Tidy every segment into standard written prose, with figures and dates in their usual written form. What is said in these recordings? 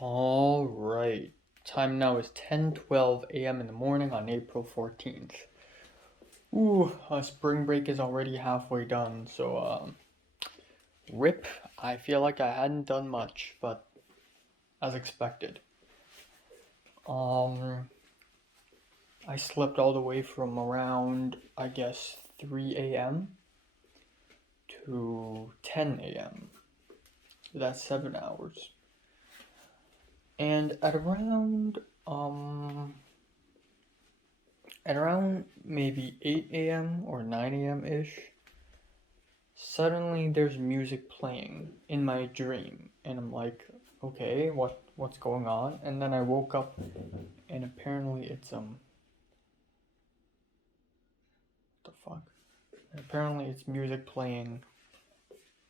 All right. Time now is 10:12 a.m. in the morning on April 14th. Spring break is already halfway done, so rip. I feel like I hadn't done much, but as expected. Um I slept all the way from around I guess 3 a.m. to 10 a.m. So that's 7 hours. And at around maybe 8 a.m. or 9 a.m. ish, suddenly there's music playing in my dream, and I'm like, okay, what's going on? And then I woke up, and apparently it's what the fuck? And apparently it's music playing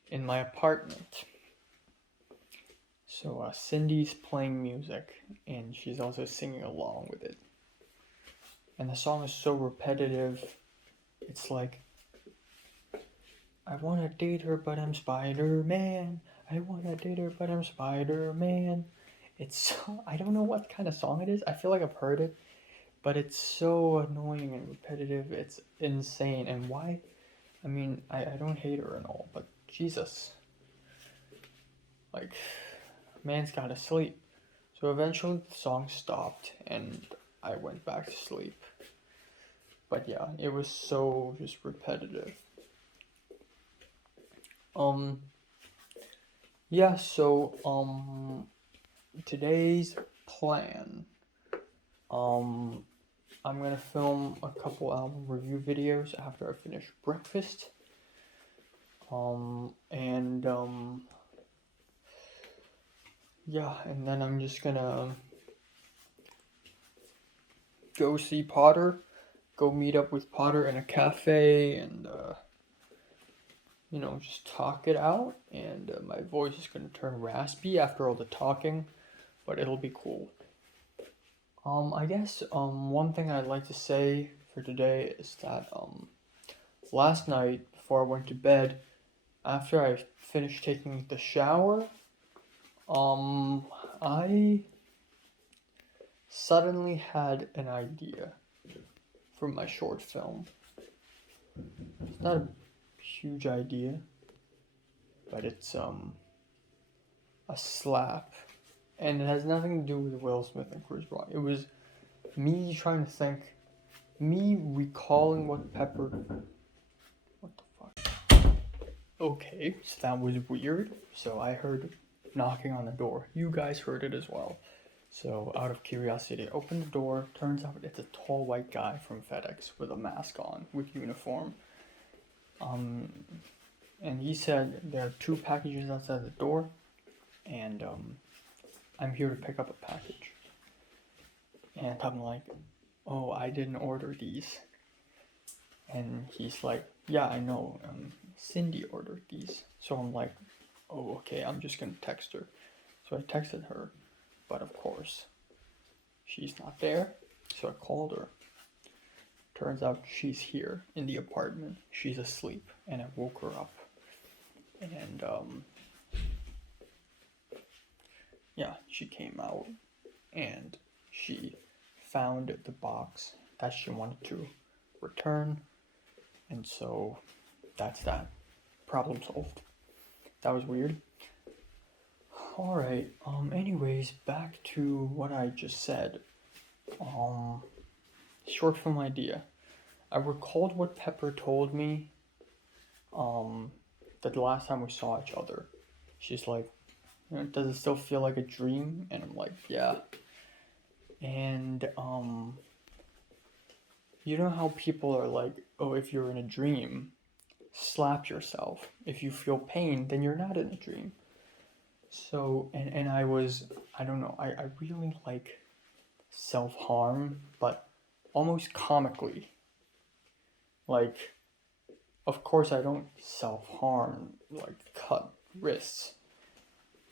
in my apartment. So Cindy's playing music, and she's also singing along with it. And the song is so repetitive. It's like, I wanna date her, but I'm Spider-Man. I wanna date her, but I'm Spider-Man. It's so, I don't know what kind of song it is. I feel like I've heard it, but it's so annoying and repetitive. It's insane. And why? I mean, I don't hate her and all, but Jesus. Like, man's gotta sleep. So eventually the song stopped and I went back to sleep. But yeah, it was so just repetitive. Um, yeah, so, today's plan. Um, I'm gonna film a couple album review videos after I finish breakfast. And yeah, and then I'm just gonna go see Potter, go meet up with Potter in a cafe, and just talk it out. And my voice is gonna turn raspy after all the talking, but it'll be cool. I guess one thing I'd like to say for today is that last night before I went to bed, after I finished taking the shower, I suddenly had an idea for my short film. It's not a huge idea, but it's a slap, and it has nothing to do with Will Smith and Chris Rock. It was me trying to think, me recalling what Pepper. What the fuck? Okay, so that was weird. So I heard knocking on the door. You guys heard it as well. So out of curiosity, I opened the door. Turns out it's a tall white guy from FedEx with a mask on, with uniform. And he said there are two packages outside the door, and I'm here to pick up a package. And I'm like, oh, I didn't order these. And he's like, yeah, I know. Cindy ordered these. So I'm like, oh, okay, I'm just gonna text her. So I texted her, but of course, she's not there. So I called her. Turns out she's here in the apartment. She's asleep, and I woke her up. And yeah, she came out, and she found the box that she wanted to return, and so that's that. Problem solved. That was weird. Alright, anyways, back to what I just said. Short film idea. I recalled what Pepper told me, that the last time we saw each other. She's like, does it still feel like a dream? And I'm like, yeah. And, you know how people are like, oh, if you're in a dream, slap yourself. If you feel pain, then you're not in a dream. So, and I don't know, I really like self harm, but almost comically. Like, of course, I don't self harm, like cut wrists.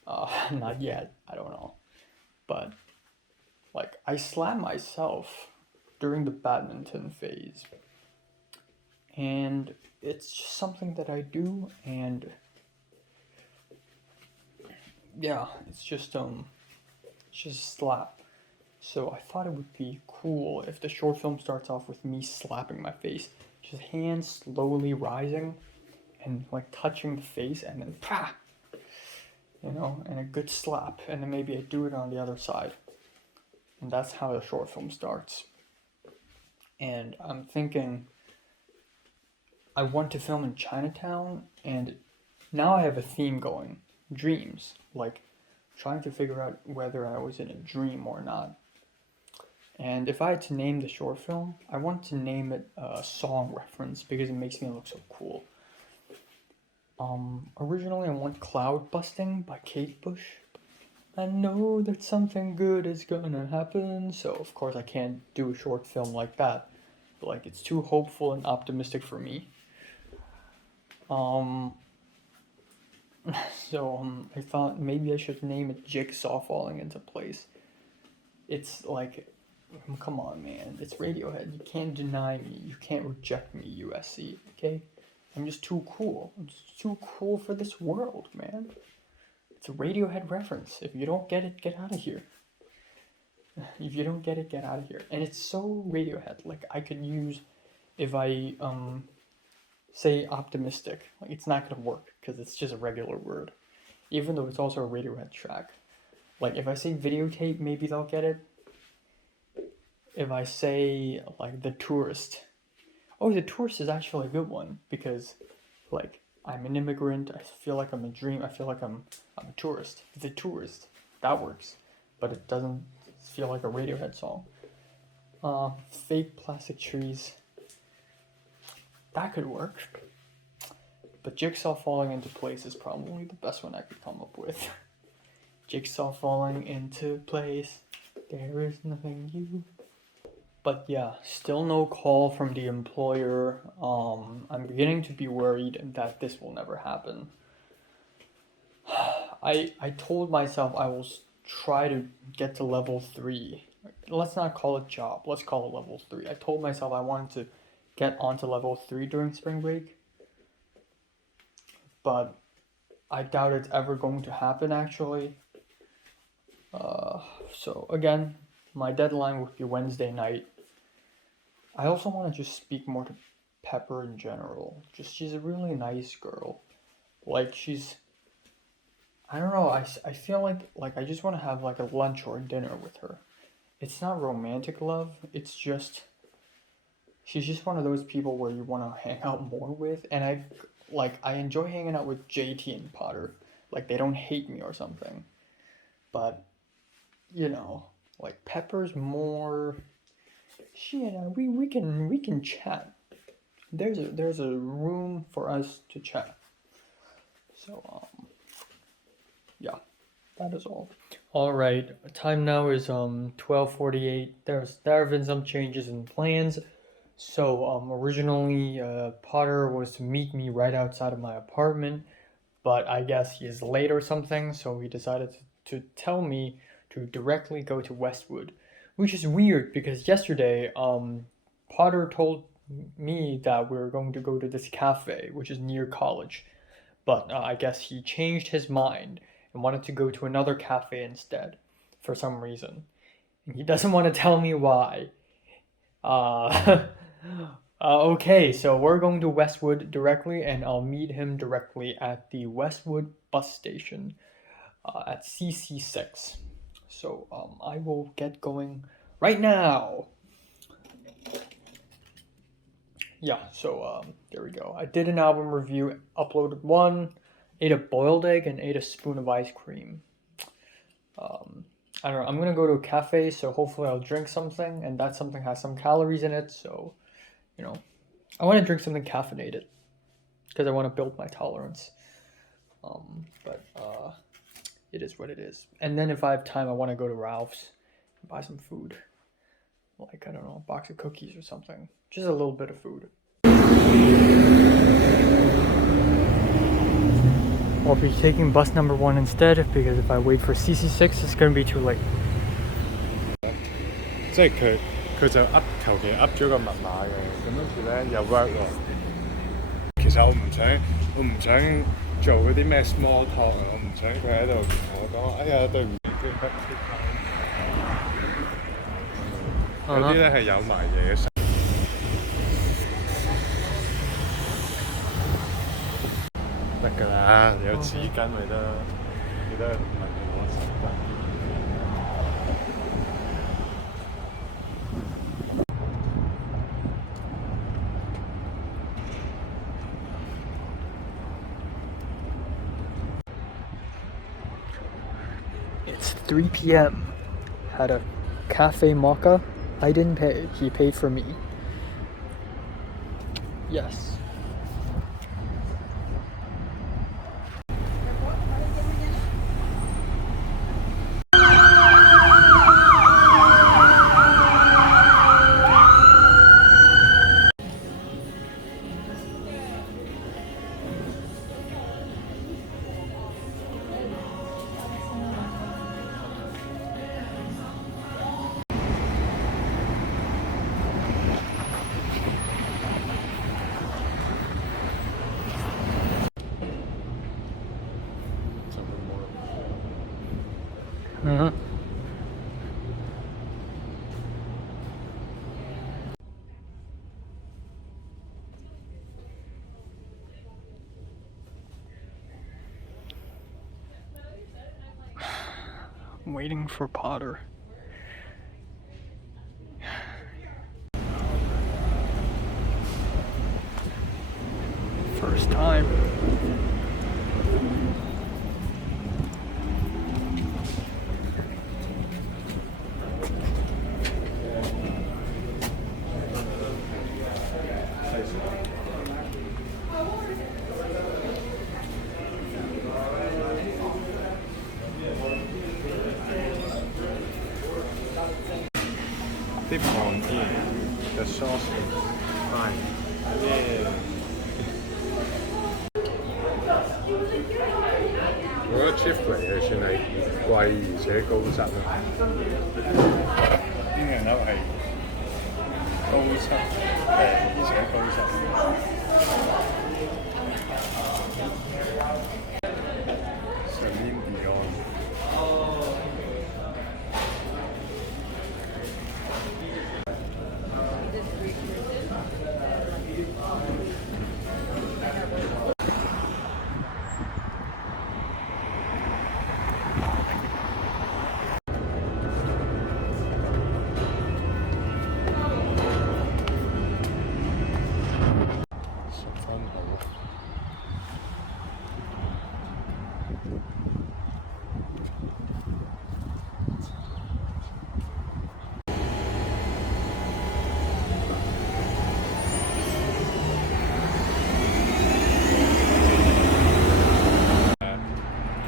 Not yet, I don't know. But, like, I slap myself during the badminton phase. And it's just something that I do, and yeah, it's just just slap. So I thought it would be cool if the short film starts off with me slapping my face, just hands slowly rising and like touching the face, and then pa, and a good slap, and then maybe I do it on the other side, and that's how the short film starts. And I'm thinking I want to film in Chinatown, and now I have a theme going, dreams, like trying to figure out whether I was in a dream or not. And if I had to name the short film, I want to name it a song reference because it makes me look so cool. Originally I want Cloud Busting by Kate Bush. I know that something good is gonna happen, so of course I can't do a short film like that. Like, it's too hopeful and optimistic for me. I thought maybe I should name it Jigsaw Falling Into Place. It's like, come on, man, it's Radiohead. You can't deny me. You can't reject me, USC, okay? I'm just too cool. I'm just too cool for this world, man. It's a Radiohead reference. If you don't get it, get out of here. If you don't get it, get out of here. And it's so Radiohead. Like, I could use, if I say optimistic, like, it's not gonna work because it's just a regular word, even though it's also a Radiohead track. Like, if I say videotape, maybe they'll get it. If I say like The Tourist, The Tourist is actually a good one because, like, I'm an immigrant. I feel like I'm a dream. I feel like I'm a tourist. The Tourist, that works, but it doesn't feel like a Radiohead song. Fake Plastic Trees, that could work. But Jigsaw Falling Into Place is probably the best one I could come up with. Jigsaw falling into place, there is nothing new. But yeah, still no call from the employer. I'm beginning to be worried that this will never happen. I told myself I will try to get to level 3. Let's not call it job, let's call it level 3. I told myself I wanted to get onto level 3 during spring break. But I doubt it's ever going to happen, actually. So again, my deadline would be Wednesday night. I also want to just speak more to Pepper in general. She's a really nice girl. Like, I don't know, I feel like I just want to have like a lunch or a dinner with her. It's not romantic love, it's just, she's just one of those people where you want to hang out more with, and I enjoy hanging out with JT and Potter. Like, they don't hate me or something. But, like, Pepper's more, we can chat. There's a room for us to chat. So, yeah, that is all. Alright, time now is 12:48. There have been some changes in plans. So, originally, Potter was to meet me right outside of my apartment, but I guess he is late or something, so he decided to tell me to directly go to Westwood, which is weird because yesterday, Potter told me that we were going to go to this cafe, which is near college, but I guess he changed his mind and wanted to go to another cafe instead, for some reason. And he doesn't want to tell me why. Okay, so we're going to Westwood directly, and I'll meet him directly at the Westwood bus station at CC6. So I will get going right now. Yeah, so there we go. I did an album review, uploaded one, ate a boiled egg, and ate a spoon of ice cream. I don't know, I'm gonna go to a cafe, so hopefully I'll drink something, and that something has some calories in it, so, I want to drink something caffeinated, because I want to build my tolerance. But it is what it is. And then if I have time, I want to go to Ralph's and buy some food. Like, I don't know, a box of cookies or something. Just a little bit of food. I'll be taking bus number 1 instead, because if I wait for CC6, it's going to be too late. 即係佢就求其咗個密碼嘅，咁跟住咧又 work 喎。其實我唔想做嗰啲咩 small talk 啊，我唔想佢喺度同我講，哎呀對唔住，有啲咧係有埋嘢食。得㗎啦，你有紙巾咪得，記得問我紙巾。It's 3 p.m. Had a cafe mocha. I didn't pay. He paid for me. Yes. Mm-hmm. I'm waiting for Potter. First time. Dip on in the sauce is fine. Yeah. 我覺得 Chick-fil-A 算係貴而且高質啦。邊樣都係高質，而且高質。Celine Dion。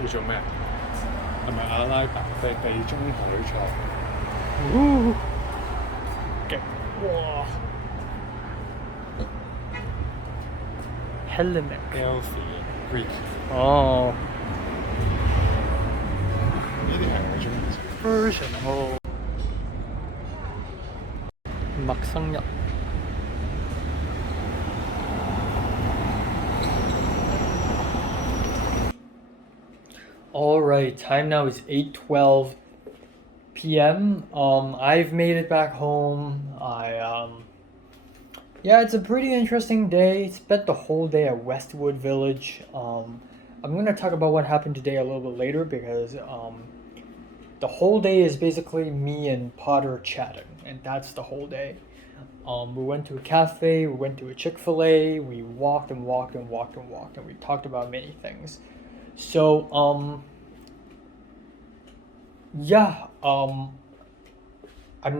叫做咩？係咪阿拉伯地中海菜？勁哇 Hellenic Healthy Greek。哦呢啲係我中意食。Persian 哦陌生人。All right, time now is 8:12 p.m. I've made it back home. Yeah, it's a pretty interesting day. Spent the whole day at Westwood Village. I'm gonna talk about what happened today a little bit later because the whole day is basically me and Potter chatting, and that's the whole day. We went to a cafe, we went to a Chick-fil-A, we walked and walked and walked and walked, and we talked about many things. So, yeah, I'm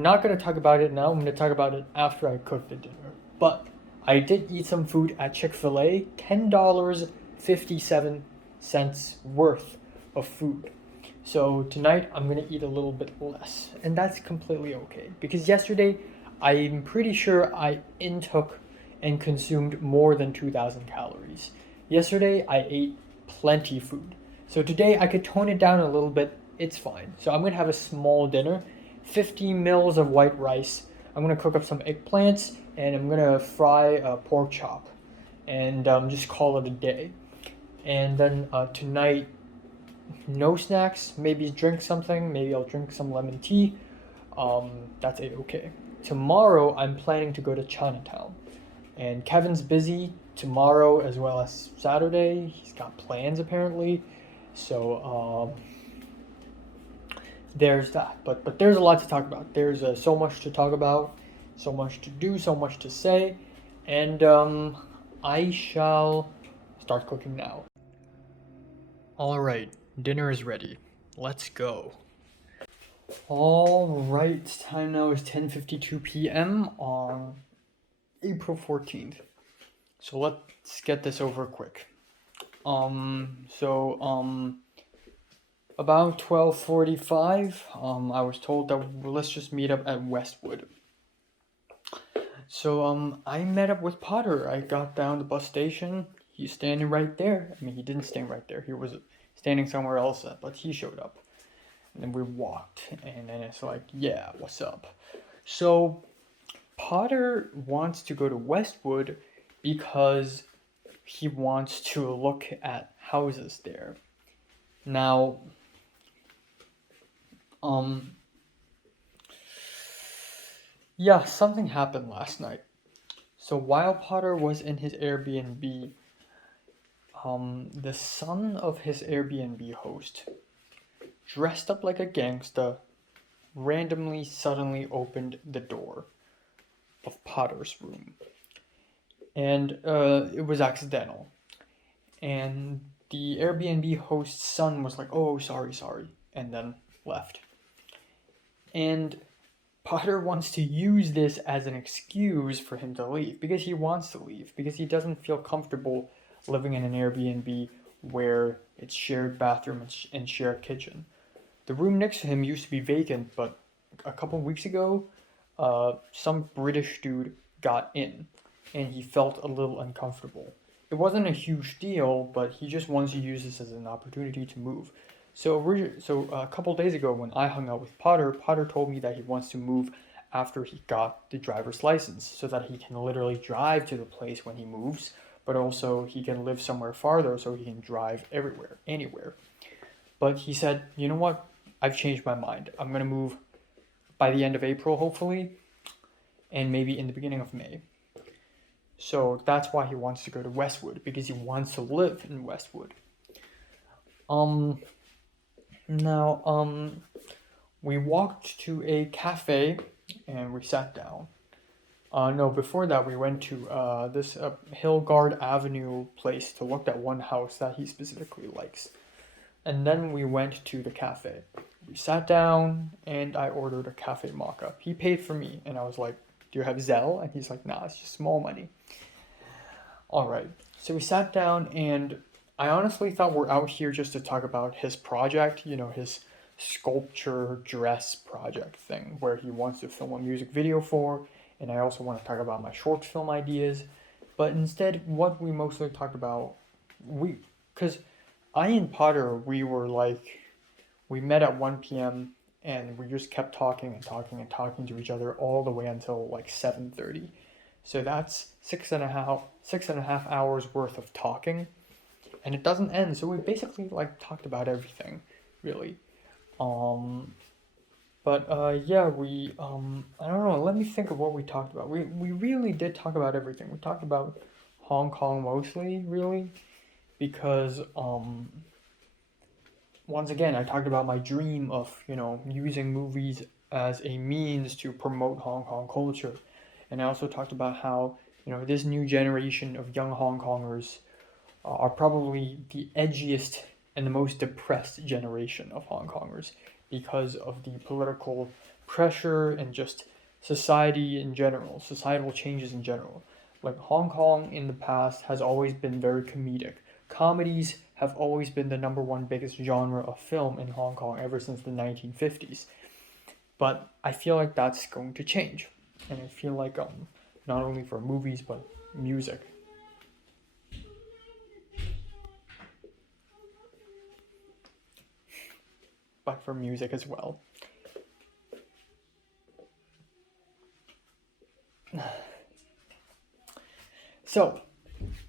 not gonna talk about it now. I'm gonna talk about it after I cook the dinner. But I did eat some food at Chick-fil-A, $10.57 worth of food. So tonight I'm gonna eat a little bit less, and that's completely okay. Because yesterday, I'm pretty sure I intook and consumed more than 2,000 calories. Yesterday, I ate plenty food. So today I could tone it down a little bit. It's fine. So I'm gonna have a small dinner, 50 mils of white rice. I'm gonna cook up some eggplants and I'm gonna fry a pork chop and just call it a day. And then tonight, no snacks, maybe drink something, maybe I'll drink some lemon tea. That's a-okay. tomorrow I'm planning to go to Chinatown. And Kevin's busy tomorrow as well as Saturday. He's got plans apparently. So there's that. But there's a lot to talk about. There's so much to talk about, so much to do, so much to say, and I shall start cooking now. All right, dinner is ready. Let's go. All right, time now is 10:52 p.m. on April 14th. So let's get this over quick. About 12:45, I was told that let's just meet up at Westwood. So I met up with Potter. I got down the bus station. He's standing right there. I mean, he didn't stand right there. He was standing somewhere else, but he showed up. And then we walked, and then it's like, yeah, what's up? So Potter wants to go to Westwood because he wants to look at houses there. Now, yeah, something happened last night. So while Potter was in his Airbnb, the son of his Airbnb host, dressed up like a gangsta, randomly suddenly opened the door of Potter's room. And it was accidental. And the Airbnb host's son was like, oh, sorry, and then left. And Potter wants to use this as an excuse for him to leave, because he wants to leave, because he doesn't feel comfortable living in an Airbnb where it's shared bathroom and shared kitchen. The room next to him used to be vacant, but a couple weeks ago, some British dude got in, and he felt a little uncomfortable. It wasn't a huge deal, but he just wants to use this as an opportunity to move. So a couple days ago, when I hung out with Potter, Potter told me that he wants to move after he got the driver's license, so that he can literally drive to the place when he moves, but also he can live somewhere farther so he can drive everywhere, anywhere. But he said, you know what? I've changed my mind. I'm going to move by the end of April, hopefully, and maybe in the beginning of May. So that's why he wants to go to Westwood, because he wants to live in Westwood. We walked to a cafe and we sat down. Before that we went to this Hillgard Avenue place to look at one house that he specifically likes. And then we went to the cafe. We sat down and I ordered a cafe mocha. He paid for me and I was like, do you have Zelle? And he's like, nah, it's just small money. All right. So we sat down and I honestly thought we're out here just to talk about his project, his sculpture dress project thing where he wants to film a music video for. And I also want to talk about my short film ideas. But instead, what we mostly talked about, because I and Potter, we met at 1 p.m. and we just kept talking and talking and talking to each other all the way until like 7:30. So that's 6.5 hours worth of talking, and it doesn't end. So we basically talked about everything, really. We I don't know. Let me think of what we talked about. We really did talk about everything. We talked about Hong Kong mostly, really, because once again, I talked about my dream of, using movies as a means to promote Hong Kong culture. And I also talked about how, this new generation of young Hong Kongers are probably the edgiest and the most depressed generation of Hong Kongers because of the political pressure and just society in general, societal changes in general. Like Hong Kong in the past has always been very comedic. Comedies have always been the number one biggest genre of film in Hong Kong ever since the 1950s. But I feel like that's going to change. And I feel like not only for movies, but music. But for music as well. So,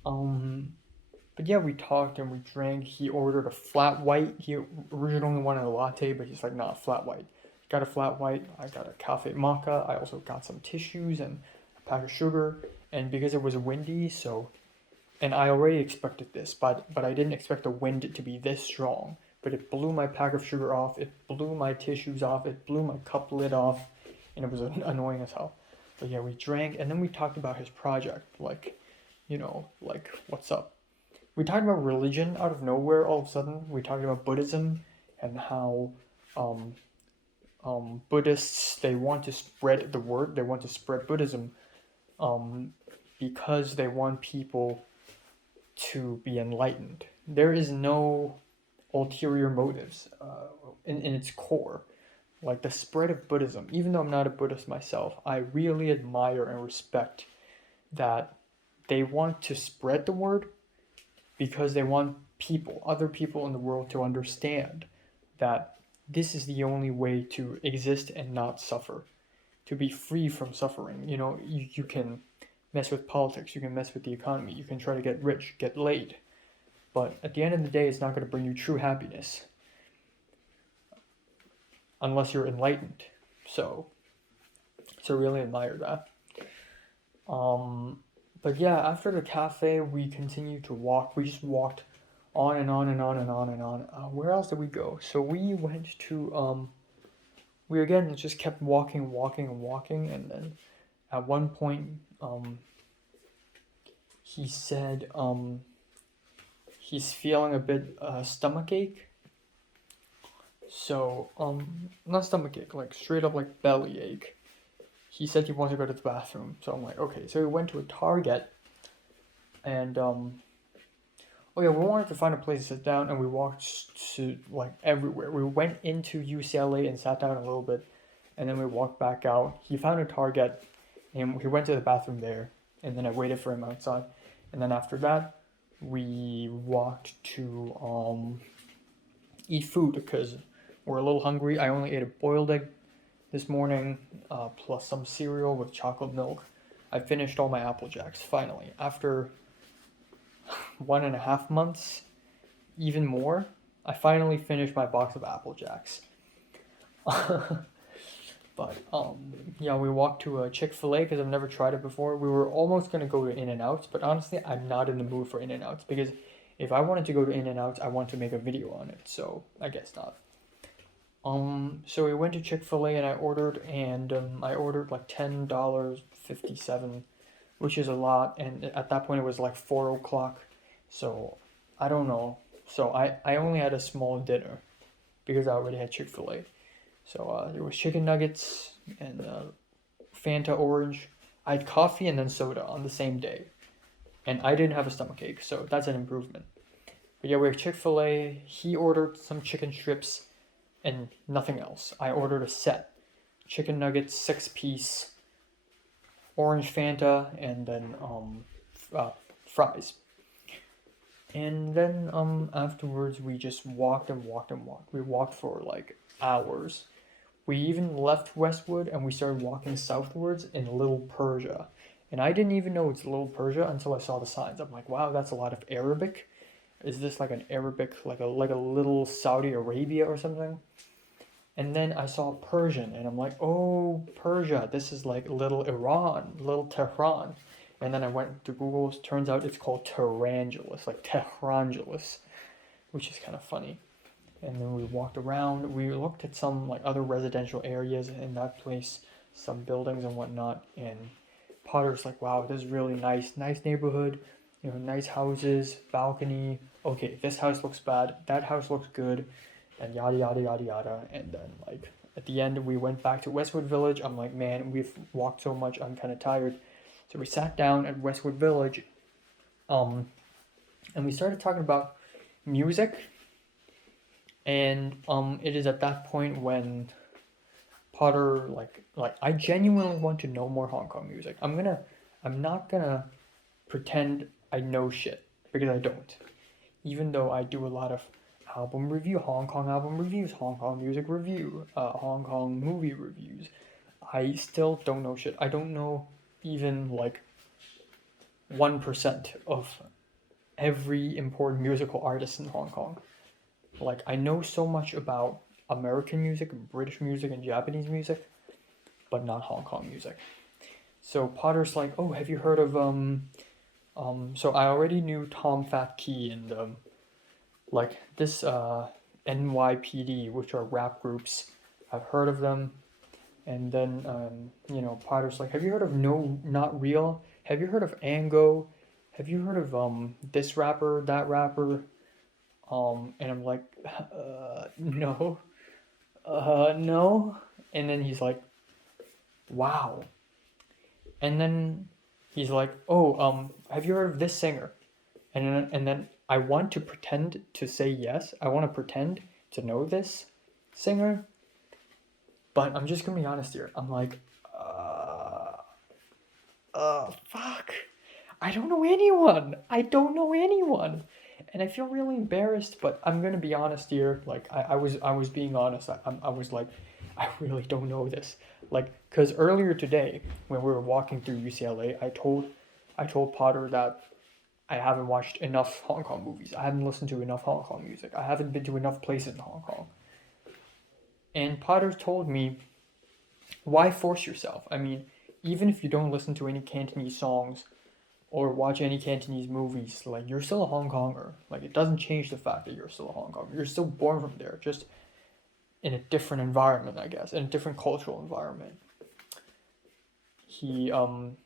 but yeah, we talked and we drank. He ordered a flat white. He originally wanted a latte, but he's like, nah, flat white. got a flat white, I got a cafe maca, I also got some tissues and a pack of sugar. And because it was windy, and I already expected this, but I didn't expect the wind to be this strong. But it blew my pack of sugar off, it blew my tissues off, it blew my cup lid off, and it was annoying as hell. But yeah, we drank, and then we talked about his project, like, like, what's up? We talked about religion out of nowhere all of a sudden. We talked about Buddhism and how Buddhists, they want to spread the word, they want to spread Buddhism because they want people to be enlightened. There is no ulterior motives in its core. Like the spread of Buddhism, even though I'm not a Buddhist myself, I really admire and respect that they want to spread the word because they want other people in the world to understand that this is the only way to exist and not suffer, to be free from suffering. You can mess with politics, you can mess with the economy, you can try to get rich, get laid, but at the end of the day, it's not going to bring you true happiness unless you're enlightened. So really admire that. But yeah, after the cafe, we continued to walk. We just walked on and on and on and on and on. Where else did we go? So we went to we again just kept walking, and then at one point, he said he's feeling a bit stomach ache. So not stomach ache, like straight up like belly ache. He said he wanted to go to the bathroom, so I'm like, okay. So we went to a Target, and we wanted to find a place to sit down, and we walked to like everywhere. We went into UCLA and sat down a little bit, and then we walked back out. He found a Target, and he went to the bathroom there, and then I waited for him outside, and then after that, we walked to eat food because we're a little hungry. I only ate a boiled egg this morning, plus some cereal with chocolate milk. I finished all my Apple Jacks, finally. After 1.5 months, even more, I finally finished my box of Apple Jacks. But, yeah, we walked to a Chick-fil-A because I've never tried it before. We were almost going to go to In-N-Out's, but honestly, I'm not in the mood for In-N-Out's because if I wanted to go to In-N-Out's, I want to make a video on it, so I guess not. So we went to Chick-fil-A and I ordered like $10.57, which is a lot, and at that point it was like 4 o'clock, so I don't know. So I only had a small dinner because I already had Chick-fil-A. So there was chicken nuggets and Fanta orange. I had coffee and then soda on the same day, and I didn't have a stomachache, so that's an improvement. But yeah, we have Chick-fil-A. He ordered some chicken strips and nothing else. I ordered a set. Chicken nuggets, 6-piece, orange Fanta, and then fries. And then afterwards we just walked and walked and walked. We walked for like hours. We even left Westwood and we started walking southwards in Little Persia. And I didn't even know it's Little Persia until I saw the signs. I'm like, wow, that's a lot of Arabic. Is this like an Arabic, like a little Saudi Arabia or something? And then I saw Persian, and I'm like, oh, Persia, this is like little Iran, little Tehran. And then I went to Google, turns out it's called Tehrangelis, like Tehrangelis, which is kind of funny. And then we walked around, we looked at some like other residential areas in that place, some buildings and whatnot, and Potter's like, wow, this is really nice neighborhood, nice houses, balcony. Okay, this house looks bad, that house looks good, and yada yada yada yada. And then like at the end we went back to Westwood Village. I'm like, man, we've walked so much, I'm kind of tired. So we sat down at Westwood Village, and we started talking about music. And it is at that point when Potter like I genuinely want to know more Hong Kong music. I'm not gonna pretend I know shit because I don't. Even though I do a lot of album review, Hong Kong album reviews, Hong Kong music review, Hong Kong movie reviews, I still don't know shit. I don't know even like 1% of every important musical artist in Hong Kong. Like I know so much about American music, British music, and Japanese music, but not Hong Kong music. So Potter's like, oh, have you heard of so I already knew Tom Fat Key and like this NYPD, which are rap groups. I've heard of them. And then Potter's like, have you heard of No Not Real? Have you heard of Ango? Have you heard of this rapper, that rapper? And I'm like, no, no. And then he's like, wow. And then he's like, oh, have you heard of this singer? And then I want to pretend to say yes. I want to pretend to know this singer. But I'm just gonna be honest here. I'm like, fuck. I don't know anyone. I don't know anyone. And I feel really embarrassed, but I'm gonna be honest here. Like I was being honest. I was like, I really don't know this. Like, cause earlier today when we were walking through UCLA, I told Potter that I haven't watched enough Hong Kong movies. I haven't listened to enough Hong Kong music. I haven't been to enough places in Hong Kong. And Potter told me, why force yourself? I mean, even if you don't listen to any Cantonese songs or watch any Cantonese movies, like you're still a Hong Konger. Like it doesn't change the fact that you're still a Hong Konger. You're still born from there, just in a different environment, I guess, in a different cultural environment. He and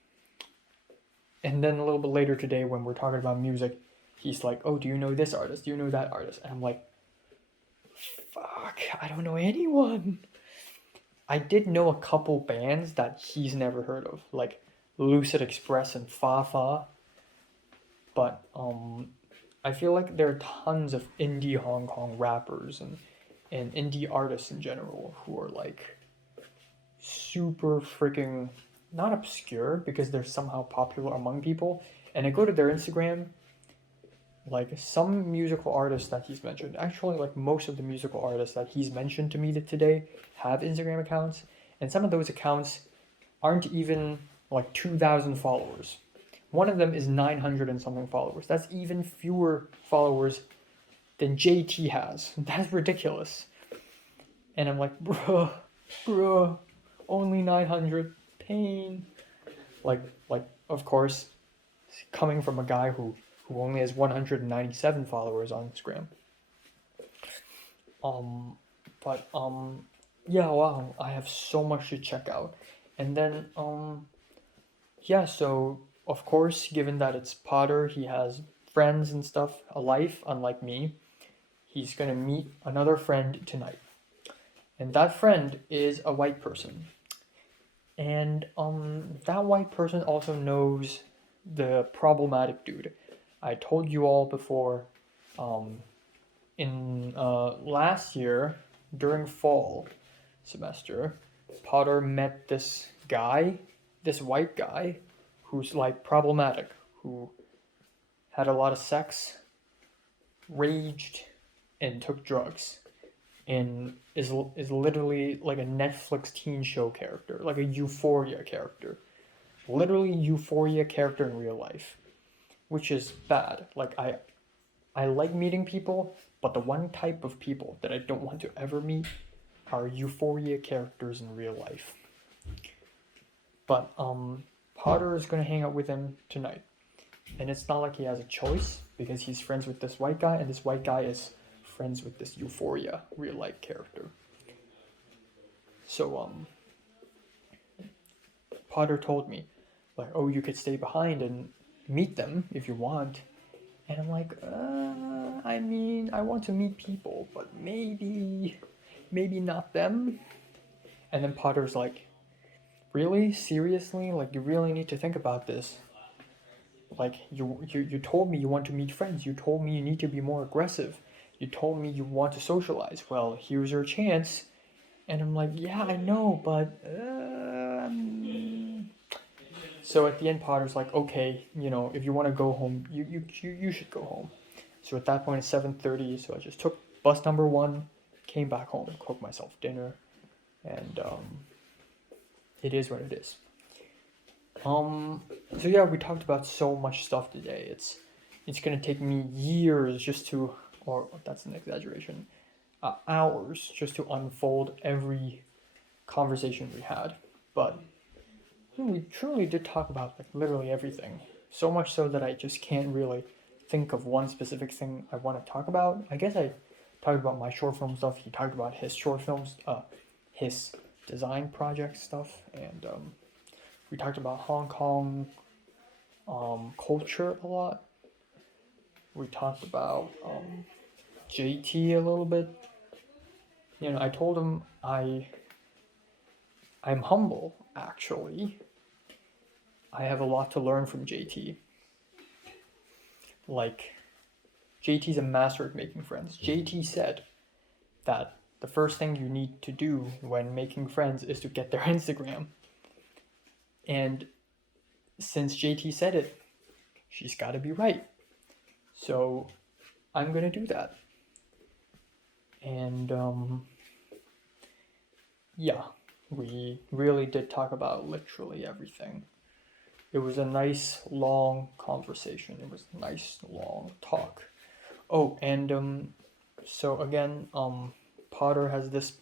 then a little bit later today when we're talking about music, he's like, oh, do you know this artist? Do you know that artist? And I'm like, fuck, I don't know anyone. I did know a couple bands that he's never heard of, like Lucid Express and Fa Fa. But I feel like there are tons of indie Hong Kong rappers and indie artists in general who are like super freaking not obscure because they're somehow popular among people. And I go to their Instagram, like some musical artists that he's mentioned, actually like most of the musical artists that he's mentioned to me today have Instagram accounts, and some of those accounts aren't even like 2,000 followers. One of them is 900 and something followers. That's even fewer followers than JT has. That's ridiculous. And I'm like, bruh, only 900, pain. Like of course, coming from a guy who only has 197 followers on Instagram. Yeah, wow, I have so much to check out. And then yeah, so of course, given that it's Potter, he has friends and stuff, a life, unlike me. He's gonna meet another friend tonight. And that friend is a white person. And that white person also knows the problematic dude. I told you all before, in last year, during fall semester, Potter met this guy, this white guy, who's like problematic, who had a lot of sex, raged, and took drugs, and is literally like a Netflix teen show character, like a Euphoria character. Literally Euphoria character in real life. Which is bad. Like I like meeting people, but the one type of people that I don't want to ever meet are Euphoria characters in real life. But Potter is gonna hang out with him tonight. And it's not like he has a choice because he's friends with this white guy and this white guy is friends with this Euphoria real life character. So Potter told me, like, oh, you could stay behind and meet them if you want. And I'm like, I mean, I want to meet people, but maybe not them. And then Potter's like, really? Seriously? Like, you really need to think about this. Like, you told me you want to meet friends. You told me you need to be more aggressive. You told me you want to socialize. Well, here's your chance. And I'm like, yeah, I know, but So at the end, Potter's like, okay, if you want to go home, you should go home. So at that point, it's 7:30. So I just took bus number 1, came back home, cooked myself dinner, and it is what it is. So yeah, we talked about so much stuff today. It's gonna take me years just to, or that's an exaggeration. hours just to unfold every conversation we had. But we truly did talk about like literally everything. So much so that I just can't really think of one specific thing I want to talk about. I guess I talked about my short film stuff. He talked about his short films, his design project stuff, and we talked about Hong Kong culture a lot. We talked about JT a little bit. You know, I told him I'm humble actually. I have a lot to learn from JT. Like, JT's a master at making friends. JT said that the first thing you need to do when making friends is to get their Instagram. And since JT said it, she's got to be right. So I'm going to do that. And yeah, we really did talk about literally everything. It was a nice long conversation. It was a nice long talk. Oh, and so again, Potter has this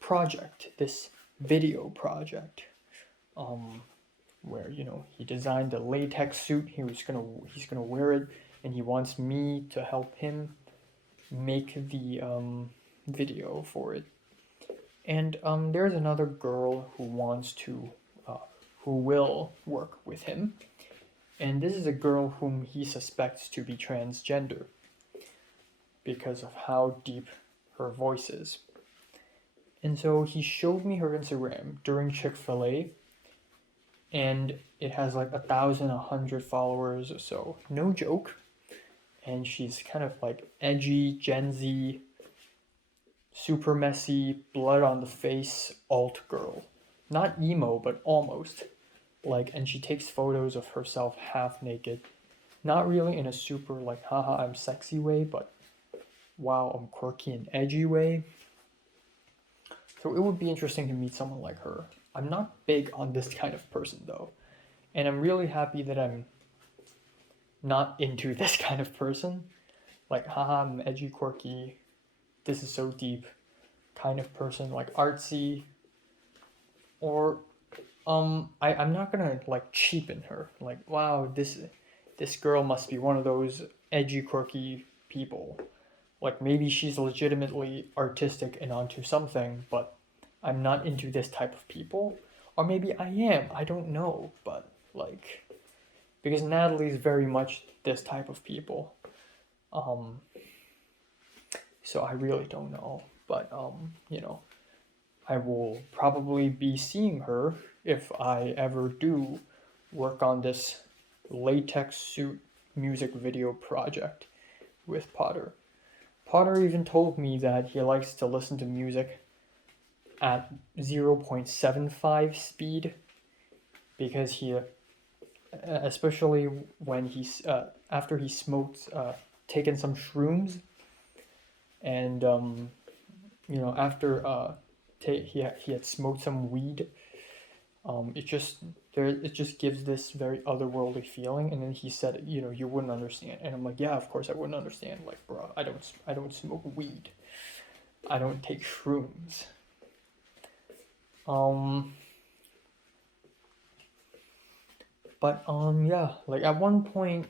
project, this video project, where, you know, he designed a latex suit. He's gonna wear it, and he wants me to help him make the video for it. And there's another girl who who will work with him, and this is a girl whom he suspects to be transgender because of how deep her voice is. And so he showed me her Instagram during Chick-fil-A, and it has like 1,100 followers or so. No joke. And she's kind of like edgy, Gen Z, super messy, blood on the face, alt girl. Not emo, but almost. Like, and she takes photos of herself half naked. Not really in a super like, haha, I'm sexy way, but wow, I'm quirky and edgy way. So it would be interesting to meet someone like her. I'm not big on this kind of person though. And I'm really happy that I'm not into this kind of person. Like, haha, I'm edgy, quirky, this is so deep kind of person, like artsy. Or I'm not gonna like cheapen her. Like, wow, this girl must be one of those edgy, quirky people. Like, maybe she's legitimately artistic and onto something, but I'm not into this type of people. Or maybe I am, I don't know, but like, because Natalie's very much this type of people. So I really don't know, but you know, I will probably be seeing her if I ever do work on this latex suit music video project with Potter. Potter even told me that he likes to listen to music at 0.75 speed because he, especially when he's after he smoked, taken some shrooms, and you know, after he had smoked some weed, it just gives this very otherworldly feeling. And then he said, you know, you wouldn't understand, and I'm like, yeah, of course I wouldn't understand. Like, bro, I don't smoke weed, I don't take shrooms. But yeah, like at one point,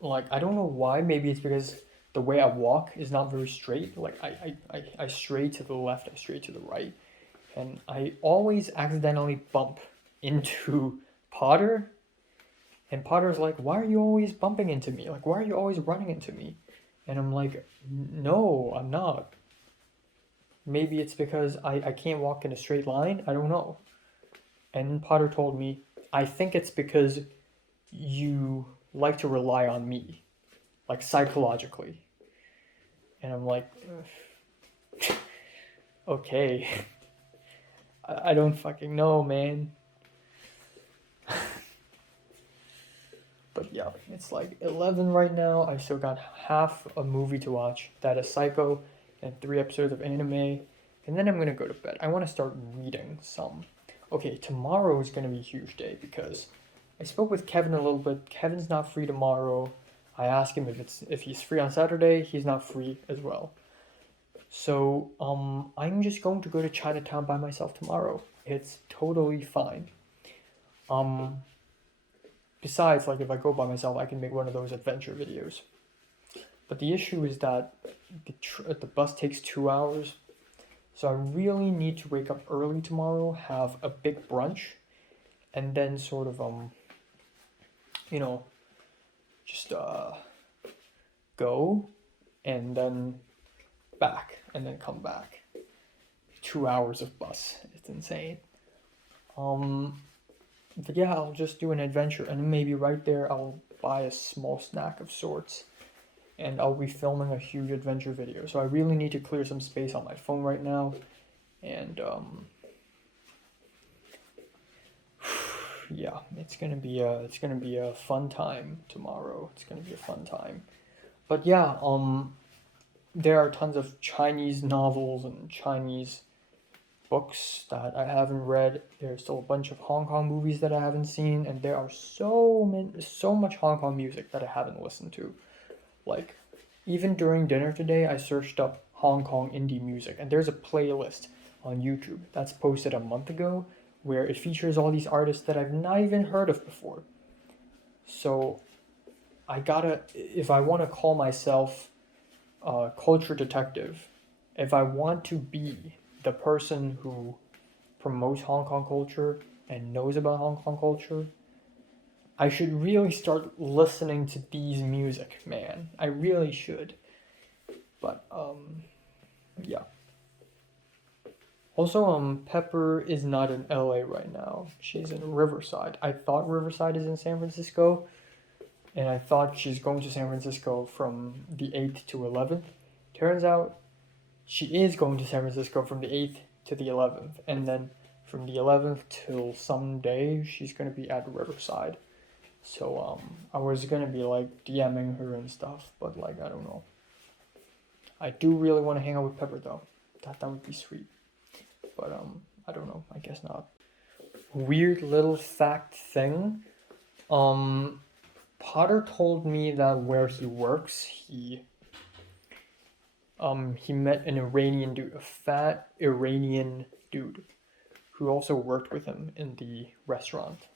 like I don't know why, maybe it's because the way I walk is not very straight. Like I stray to the left, I stray to the right, and I always accidentally bump into Potter. And Potter's like, why are you always bumping into me? Like, why are you always running into me? And I'm like, no, I'm not. Maybe it's because I can't walk in a straight line. I don't know. And Potter told me, I think it's because you like to rely on me, like psychologically. And I'm like, okay. I don't fucking know, man. But yeah, it's like 11 right now. I still got half a movie to watch. That is Psycho and 3 episodes of anime. And then I'm gonna go to bed. I want to start reading some. Okay, tomorrow is gonna be a huge day because I spoke with Kevin a little bit. Kevin's not free tomorrow. I asked him if he's free on Saturday. He's not free as well. So I'm just going to go to Chinatown by myself tomorrow. It's totally fine. Um, Besides, like if I go by myself, I can make one of those adventure videos. But the issue is that the bus takes 2 hours, so I really need to wake up early tomorrow, have a big brunch, and then sort of you know, just go, and then back, and then come back. 2 hours of bus. It's insane. But yeah, I'll just do an adventure, and maybe right there I'll buy a small snack of sorts, and I'll be filming a huge adventure video. So I really need to clear some space on my phone right now, and yeah, it's gonna be a fun time tomorrow. It's gonna be a fun time. But yeah, there are tons of Chinese novels and Chinese books that I haven't read. There's still a bunch of Hong Kong movies that I haven't seen, and there are so much Hong Kong music that I haven't listened to. Like, even during dinner today, I searched up Hong Kong indie music, and there's a playlist on YouTube that's posted a month ago where it features all these artists that I've not even heard of before. So, if I want to call myself a culture detective, if I want to be the person who promotes Hong Kong culture and knows about Hong Kong culture, I should really start listening to these music, man. I really should. But yeah. Also, Pepper is not in LA right now. She's in Riverside. I thought Riverside is in San Francisco, and I thought she's going to San Francisco from the 8th to 11th. Turns out she is going to San Francisco from the 8th to the 11th, and then from the 11th till some day she's going to be at Riverside. So I was going to be like DMing her and stuff, but like I don't know. I do really want to hang out with Pepper though. That would be sweet. But I don't know. I guess not. Weird little fact thing. Potter told me that where he works, he met an Iranian dude, a fat Iranian dude, who also worked with him in the restaurant.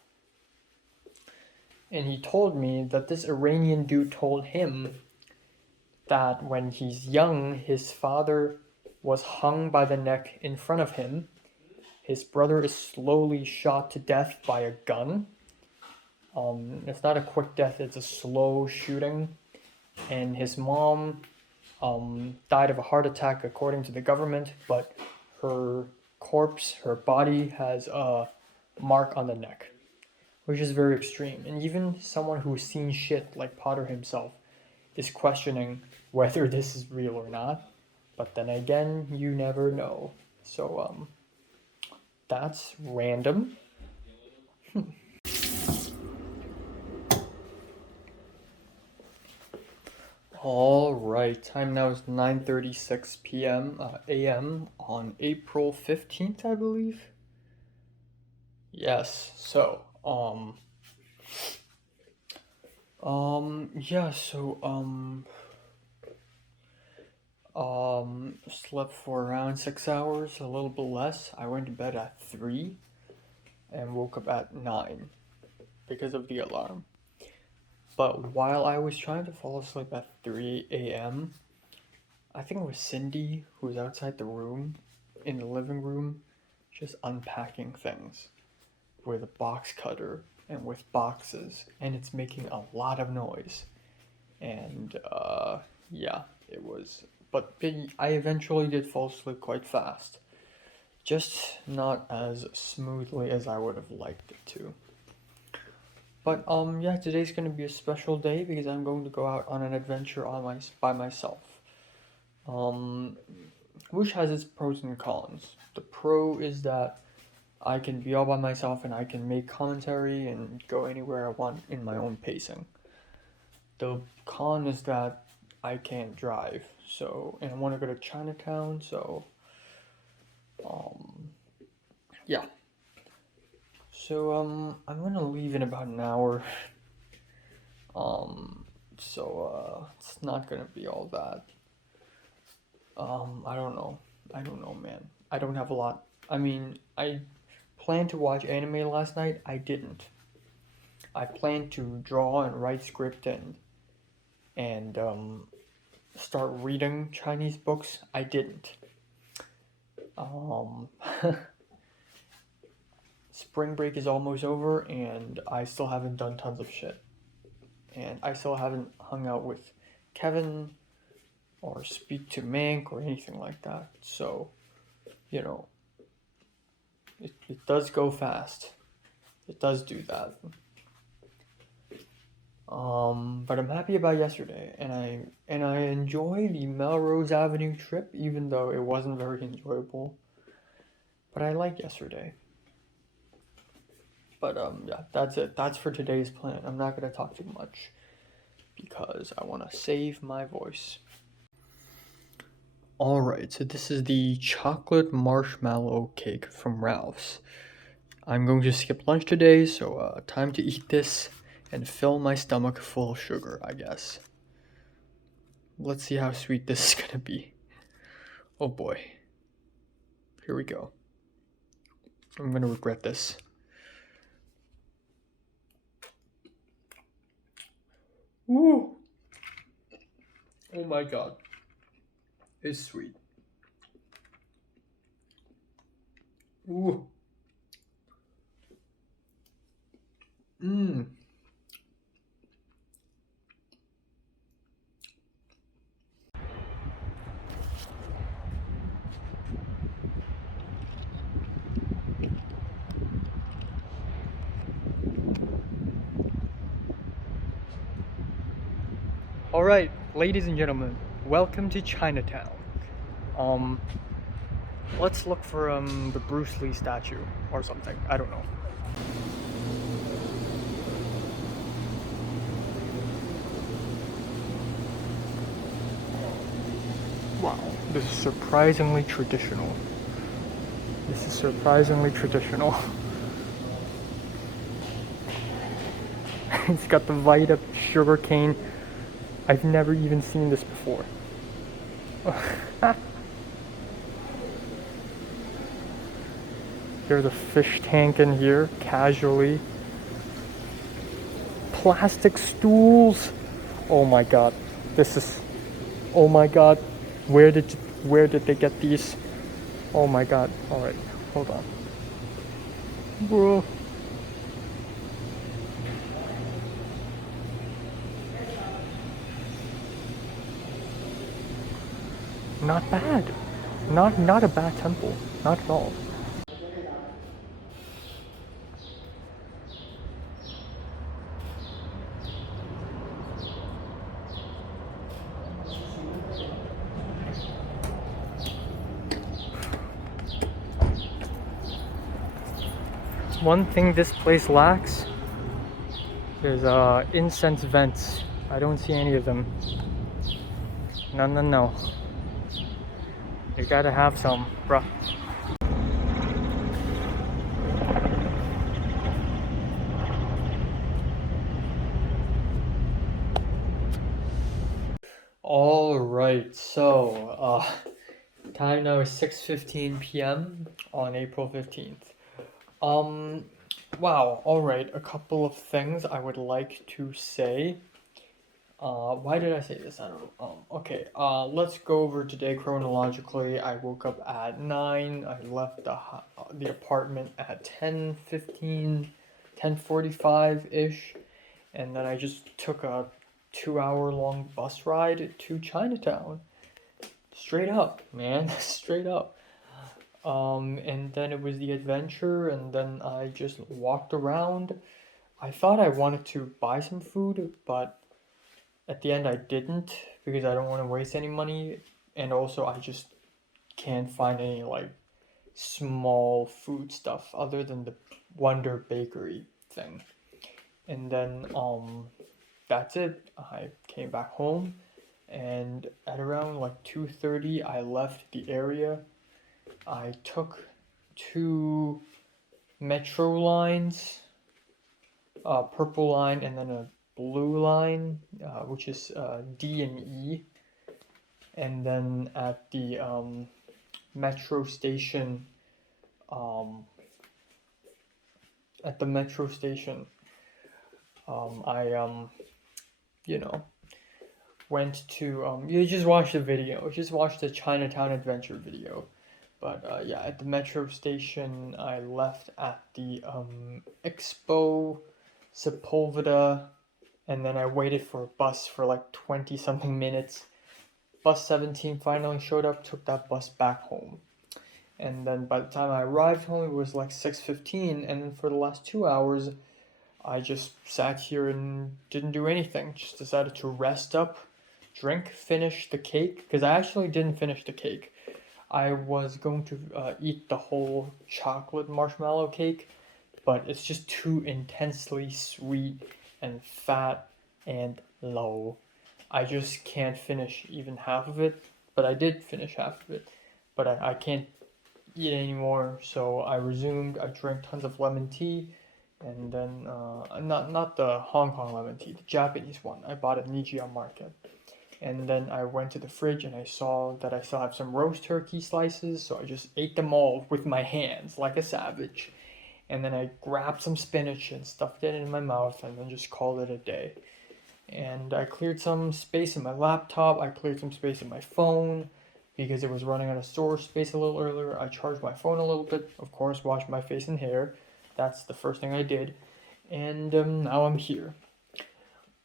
And he told me that this Iranian dude told him that when he's young, his father was hung by the neck in front of him. His brother is slowly shot to death by a gun. It's not a quick death, it's a slow shooting. And his mom died of a heart attack according to the government, but her corpse, her body has a mark on the neck, which is very extreme. And even someone who's seen shit like Potter himself is questioning whether this is real or not. But then again, you never know. So that's random. All right, time now is 9:36 p.m. A.m. on April 15th, I believe. Yes. So yeah. Slept for around 6 hours, a little bit less. I went to bed at 3 and woke up at 9 because of the alarm. But while I was trying to fall asleep at 3 a.m., I think it was Cindy who was outside the room, in the living room, just unpacking things with a box cutter and with boxes, and it's making a lot of noise. And yeah, it was. But I eventually did fall asleep quite fast. Just not as smoothly as I would have liked it to. But yeah, today's gonna be a special day because I'm going to go out on an adventure by myself. Which has its pros and cons. The pro is that I can be all by myself and I can make commentary and go anywhere I want in my own pacing. The con is that I can't drive, and I want to go to Chinatown, so yeah. So I'm gonna leave in about an hour. So it's not gonna be all that. I don't know. I don't know, man. I don't have a lot. I mean, I planned to watch anime last night. I didn't. I planned to draw and write script and start reading Chinese books. I didn't. Um, Spring break is almost over, and I still haven't done tons of shit. And I still haven't hung out with Kevin or speak to Mank or anything like that. So, you know, it does go fast. It does do that. But I'm happy about yesterday, and I enjoy the Melrose Avenue trip, even though it wasn't very enjoyable. But I like yesterday. But yeah, that's it. That's for today's plan. I'm not gonna talk too much because I want to save my voice. Alright, so this is the chocolate marshmallow cake from Ralph's. I'm going to skip lunch today, so time to eat this and fill my stomach full of sugar, I guess. Let's see how sweet this is gonna be. Oh boy. Here we go. I'm gonna regret this. Woo! Oh my god. It's sweet. Ooh. Mmm. Alright, ladies and gentlemen, welcome to Chinatown. Let's look for the Bruce Lee statue or something. I don't know. Wow, this is surprisingly traditional. This is surprisingly traditional. It's got the Vita sugar cane. I've never even seen this before. There's a fish tank in here, casually. Plastic stools. Oh my god. This is... Oh my god. Where did they get these? Oh my god. Alright, hold on. Bro. Not bad. Not a bad temple. Not at all. One thing this place lacks is incense vents. I don't see any of them. No. You gotta have some, bruh. Alright, so time now is 6:15 p.m. on April 15th. Wow, alright, a couple of things I would like to say. Why did I say this? I don't know. Okay, let's go over today chronologically. I woke up at 9. I left the apartment at 10:15, 10:45-ish, and then I just took a 2-hour-long bus ride to Chinatown. Straight up, man, straight up. And then it was the adventure, and then I just walked around. I thought I wanted to buy some food, but at the end I didn't because I don't want to waste any money, and also I just can't find any like small food stuff other than the Wonder Bakery thing. And then that's it. I came back home, and at around like 2:30 I left the area. I took 2 metro lines, a purple line and then a blue line, which is D and E. and then at the metro station, um, at the metro station, I you know, went to you just watched the video, just watched the Chinatown Adventure video. But yeah, at the metro station, I left at the Expo Sepulveda, and then I waited for a bus for like 20 something minutes. Bus 17 finally showed up, took that bus back home. And then by the time I arrived home, it was like 6:15, and then for the last 2 hours, I just sat here and didn't do anything. Just decided to rest up, drink, finish the cake, because I actually didn't finish the cake. I was going to eat the whole chocolate marshmallow cake, but it's just too intensely sweet and fat and low. I just can't finish even half of it, but I did finish half of it. But I can't eat anymore, so I resumed. I drank tons of lemon tea, and then not the Hong Kong lemon tea, the Japanese one. I bought at Nijiya Market. And then I went to the fridge and I saw that I still have some roast turkey slices, so I just ate them all with my hands like a savage. And then I grabbed some spinach and stuffed it in my mouth and then just called it a day. And I cleared some space in my laptop, I cleared some space in my phone because it was running out of storage space a little earlier. I charged my phone a little bit, of course, washed my face and hair. That's the first thing I did. And now I'm here.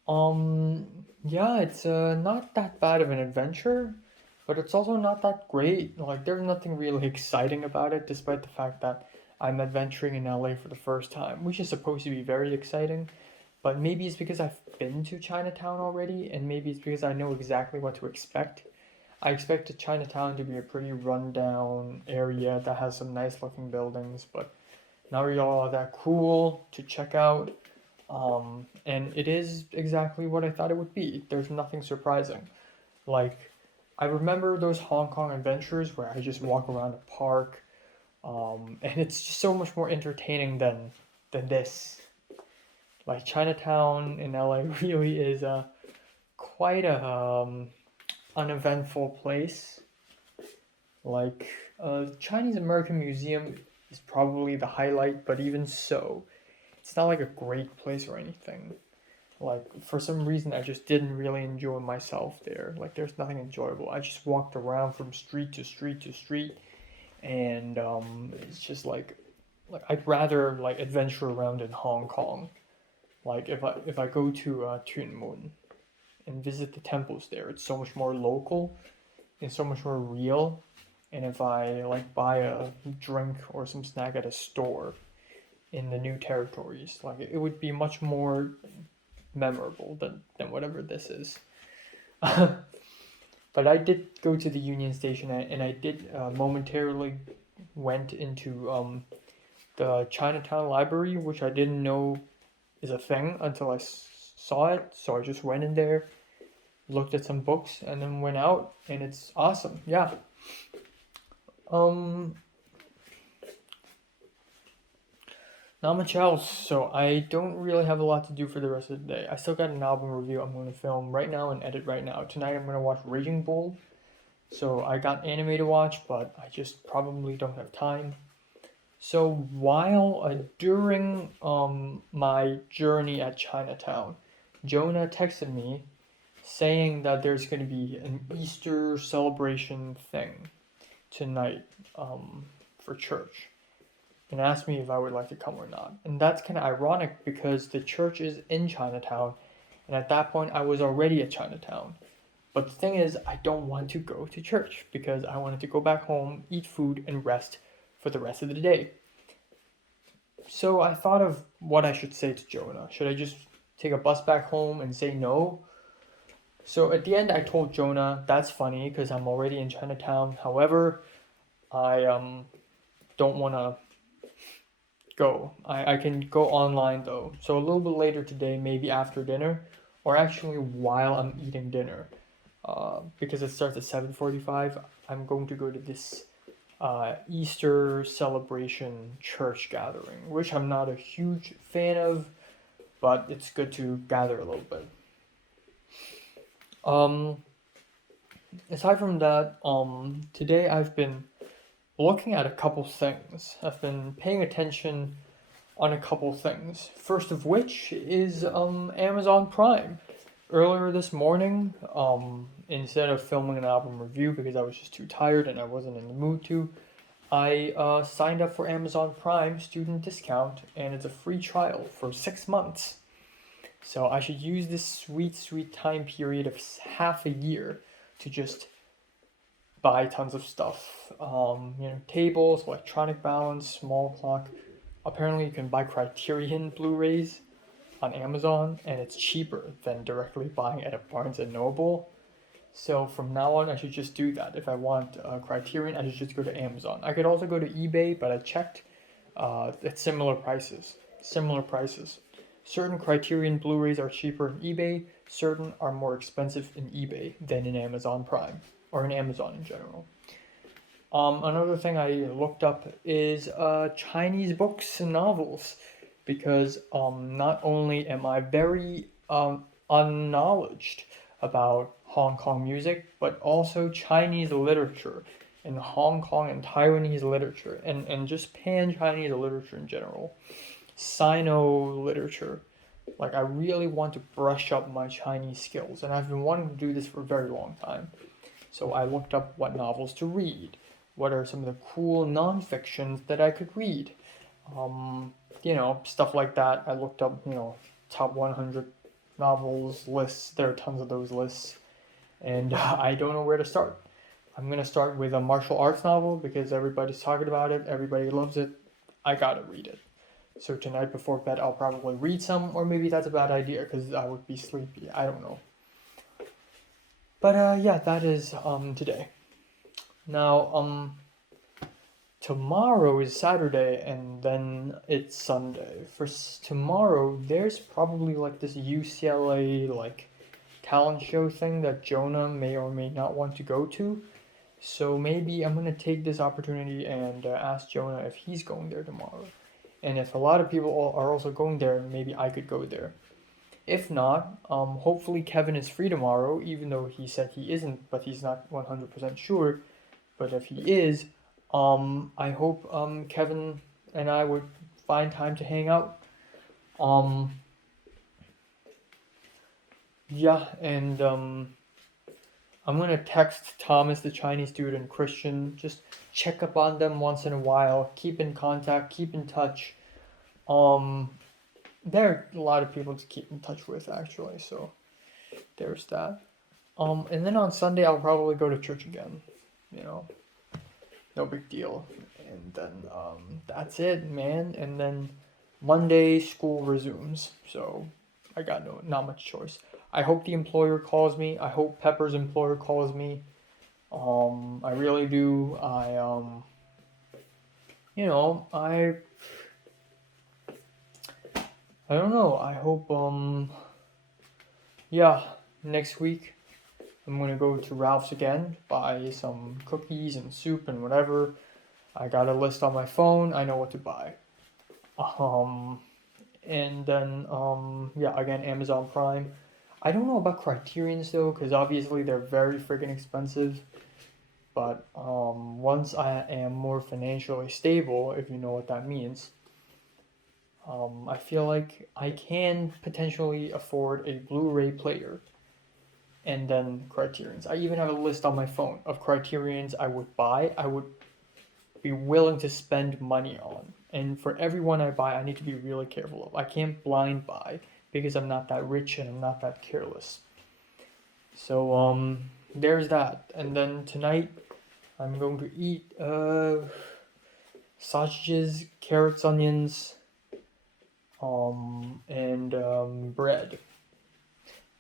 Um, yeah, it's not that bad of an adventure, but it's also not that great. Like, there's nothing really exciting about it, despite the fact that I'm adventuring in LA for the first time, which is supposed to be very exciting. But maybe it's because I've been to Chinatown already, and maybe it's because I know exactly what to expect. I expected Chinatown to be a pretty rundown area that has some nice looking buildings, but not really all that cool to check out. And it is exactly what I thought it would be. There's nothing surprising. Like, I remember those Hong Kong adventures where I just walk around a park, and it's just so much more entertaining than this. Like, Chinatown in LA really is quite a uneventful place. Like, Chinese American Museum is probably the highlight, but even so, it's not like a great place or anything. Like, for some reason, I just didn't really enjoy myself there. Like, there's nothing enjoyable. I just walked around from street to street to street, and it's just like I'd rather like adventure around in Hong Kong. Like, if I go to Tuen Mun and visit the temples there, it's so much more local and so much more real. And if I like buy a drink or some snack at a store in the new territories, like it would be much more memorable than whatever this is. But I did go to the Union Station and I did momentarily went into the Chinatown Library, which I didn't know is a thing until saw it. So I just went in there, looked at some books, and then went out, and it's awesome. Yeah. Um, Not much else, so I don't really have a lot to do for the rest of the day. I still got an album review I'm going to film right now and edit right now. Tonight I'm going to watch Raging Bull. So I got anime to watch, but I just probably don't have time. So while during my journey at Chinatown, Jonah texted me saying that there's going to be an Easter celebration thing tonight for church, and asked me if I would like to come or not. And that's kind of ironic because the church is in Chinatown, and at that point I was already at Chinatown. But the thing is, I don't want to go to church because I wanted to go back home, eat food, and rest for the rest of the day. So I thought of what I should say to Jonah. Should I just take a bus back home and say no? So at the end, I told Jonah, that's funny because I'm already in Chinatown. However, I don't want to go. I can go online though. So a little bit later today, maybe after dinner, or actually while I'm eating dinner, because it starts at 7:45. I'm going to go to this Easter celebration church gathering, which I'm not a huge fan of, but it's good to gather a little bit. Um, aside from that, today I've been looking at a couple things. I've been paying attention on a couple things. First of which is Amazon Prime. Earlier this morning, instead of filming an album review because I was just too tired and I wasn't in the mood to, I signed up for Amazon Prime student discount, and it's a free trial for 6 months. So I should use this sweet, sweet time period of half a year to just buy tons of stuff. Tables, electronic balance, small clock. Apparently, you can buy Criterion Blu-rays on Amazon, and it's cheaper than directly buying at a Barnes and Noble. So from now on, I should just do that. If I want Criterion, I should just go to Amazon. I could also go to eBay, but I checked. It's similar prices. Similar prices. Certain Criterion Blu-rays are cheaper in eBay. Certain are more expensive in eBay than in Amazon Prime, or in Amazon in general. Another thing I looked up is Chinese books and novels, because not only am I very unknowledged about Hong Kong music, but also Chinese literature and Hong Kong and Taiwanese literature, and just pan-Chinese literature in general. Sino literature. Like, I really want to brush up my Chinese skills, and I've been wanting to do this for a very long time. So I looked up what novels to read. What are some of the cool non-fictions that I could read? Stuff like that. I looked up, top 100 novels lists. There are tons of those lists, and I don't know where to start. I'm gonna start with a martial arts novel because everybody's talking about it, everybody loves it. I gotta read it. So tonight before bed, I'll probably read some, or maybe that's a bad idea because I would be sleepy. I don't know. But yeah, that is today. Now tomorrow is Saturday and then it's Sunday. For tomorrow, there's probably like this UCLA like talent show thing that Jonah may or may not want to go to. So maybe I'm gonna take this opportunity and ask Jonah if he's going there tomorrow. And if a lot of people are also going there, maybe I could go there. If not, hopefully Kevin is free tomorrow, even though he said he isn't, but he's not 100% sure. But if he is, I hope Kevin and I would find time to hang out. Yeah, and I'm gonna text Thomas, the Chinese dude, and Christian. Just check up on them once in a while. Keep in contact. Keep in touch. There are a lot of people to keep in touch with actually. So there's that. And then on Sunday I'll probably go to church again. No big deal. And then that's it, man. And then Monday school resumes. So I got not much choice. I hope the employer calls me. I hope Pepper's employer calls me. I really do. I don't know. I hope yeah, next week I'm gonna go to Ralph's again, buy some cookies and soup and whatever. I got a list on my phone. I know what to buy. And then yeah, again, Amazon Prime. I don't know about Criterions though, because obviously they're very freaking expensive. But once I am more financially stable, if you know what that means, I feel like I can potentially afford a Blu-ray player and then Criterions. I even have a list on my phone of Criterions I would buy, I would be willing to spend money on. And for every one I buy, I need to be really careful of. I can't blind buy because I'm not that rich and I'm not that careless. So there's that. And then tonight I'm going to eat sausages, carrots, onions, and bread.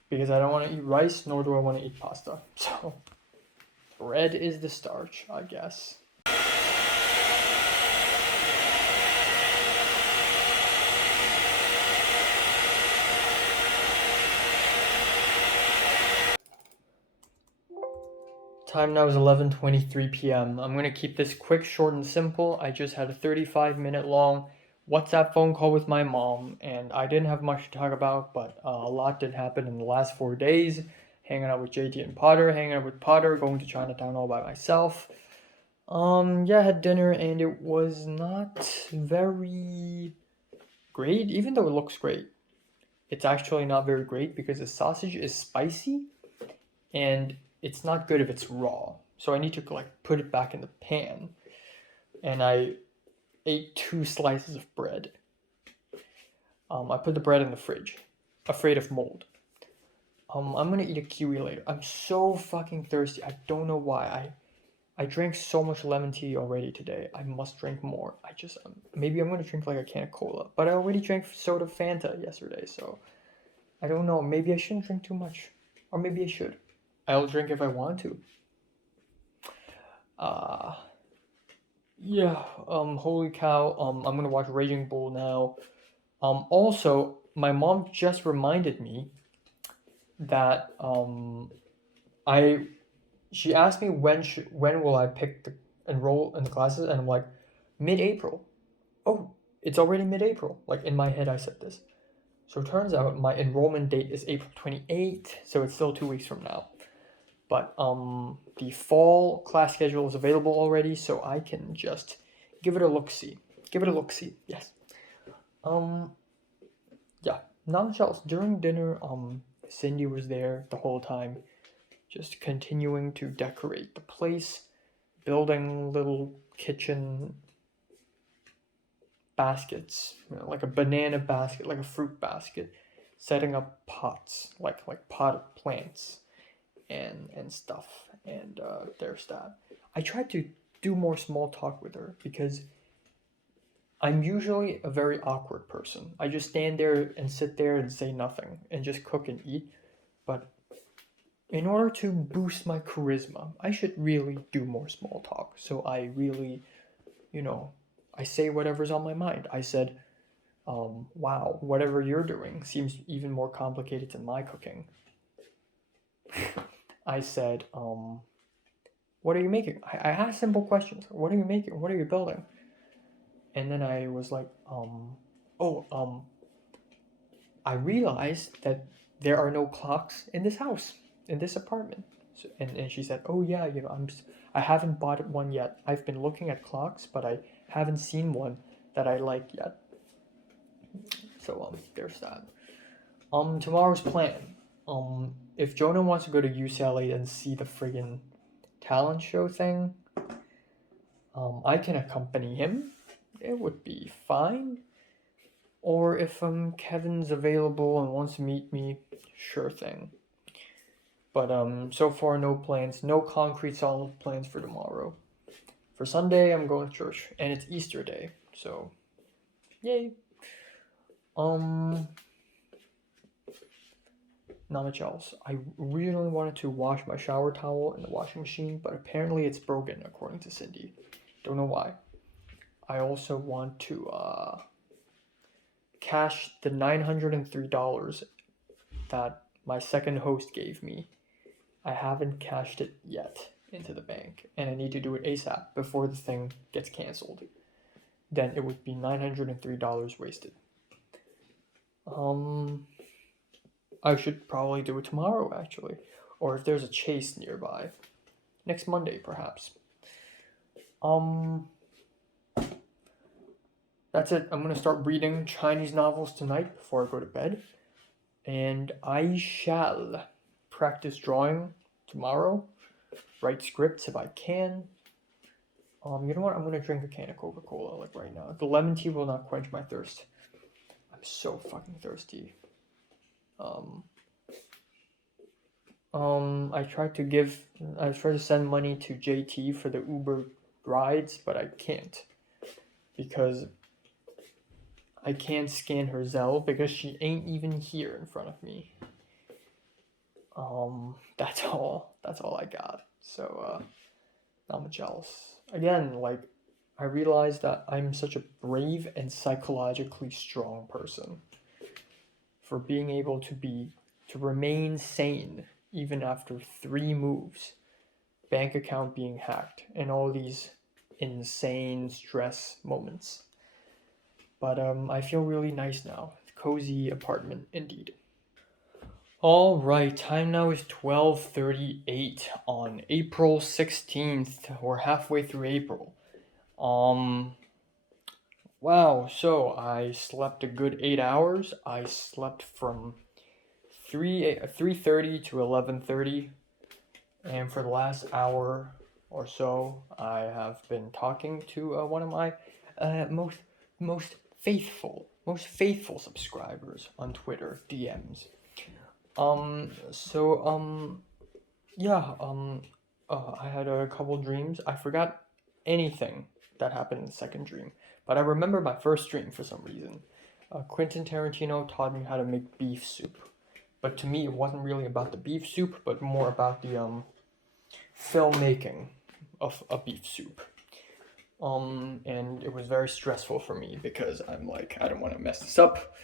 Because I don't want to eat rice, nor do I want to eat pasta. So bread is the starch, I guess. Time now is 11:23 p.m. I'm going to keep this quick, short, and simple. I just had a 35-minute long WhatsApp phone call with my mom, and I didn't have much to talk about, but a lot did happen in the last 4 days. hanging out with JT and Potter, hanging out with Potter, going to Chinatown all by myself. Yeah, I had dinner and it was not very great, even though it looks great. It's actually not very great because the sausage is spicy and it's not good if it's raw. So I need to like put it back in the pan. And I ate 2 slices of bread. I put the bread in the fridge, afraid of mold. I'm gonna eat a kiwi later. I'm so fucking thirsty. I don't know why. I drank so much lemon tea already today. I must drink more. Maybe I'm gonna drink like a can of cola. But I already drank soda Fanta yesterday, so I don't know. Maybe I shouldn't drink too much, or maybe I should. I'll drink if I want to. Yeah. Holy cow. I'm gonna watch Raging Bull now. Also, my mom just reminded me that she asked me when will I enroll in the classes, and I'm like mid-April. Oh, it's already mid-April. Like in my head, I said this. So it turns out my enrollment date is April 28th, so it's still 2 weeks from now. But the fall class schedule is available already, so I can just give it a look-see. Yes. Yeah. Not much else. During dinner, Cindy was there the whole time, just continuing to decorate the place, building little kitchen baskets, like a banana basket, like a fruit basket, setting up pots, like potted plants and stuff. And there's that. I tried to do more small talk with her because I'm usually a very awkward person. I just stand there and sit there and say nothing and just cook and eat. But in order to boost my charisma, I should really do more small talk. So I really, I say whatever's on my mind. I said, wow, whatever you're doing seems even more complicated than my cooking. I said, what are you making? I asked simple questions. What are you making? What are you building? And then I was like, I realized that there are no clocks in this house, in this apartment. So, and she said, oh yeah, I haven't bought one yet. I've been looking at clocks, but I haven't seen one that I like yet. So there's that. Tomorrow's plan. If Jonah wants to go to UCLA and see the friggin' talent show thing, I can accompany him. It would be fine. Or if Kevin's available and wants to meet me, sure thing. But so far no plans, no concrete solid plans for tomorrow. For Sunday I'm going to church and it's Easter day, so yay. Not much else. I really wanted to wash my shower towel in the washing machine, but apparently it's broken according to Cindy. Don't know why. I also want to cash the $903 that my second host gave me. I haven't cashed it yet into the bank, and I need to do it ASAP before the thing gets canceled. Then it would be $903 wasted. I should probably do it tomorrow, actually, or if there's a Chase nearby, next Monday perhaps. That's it. I'm gonna start reading Chinese novels tonight before I go to bed, and I shall practice drawing tomorrow, write scripts if I can. You know what? I'm gonna drink a can of Coca-Cola like right now. The lemon tea will not quench my thirst. I'm so fucking thirsty. I tried to send money to JT for the Uber rides, but I can't because I can't scan her Zelle because she ain't even here in front of me. That's all I got. So not much else. Again, like I realized that I'm such a brave and psychologically strong person for being able to remain sane even after 3 moves, bank account being hacked, and all these insane stress moments. But I feel really nice now. Cozy apartment indeed. All right, time now is 12:38 on April 16th. We're halfway through April. Wow, so I slept a good 8 hours. I slept from 3:30 to 11:30, and for the last hour or so, I have been talking to one of my most faithful subscribers on Twitter DMs. Yeah, I had a couple dreams. I forgot anything that happened in the second dream, but I remember my first dream for some reason. Quentin Tarantino taught me how to make beef soup, but to me it wasn't really about the beef soup, but more about the filmmaking of a beef soup. And it was very stressful for me because I'm like, I don't want to mess this up.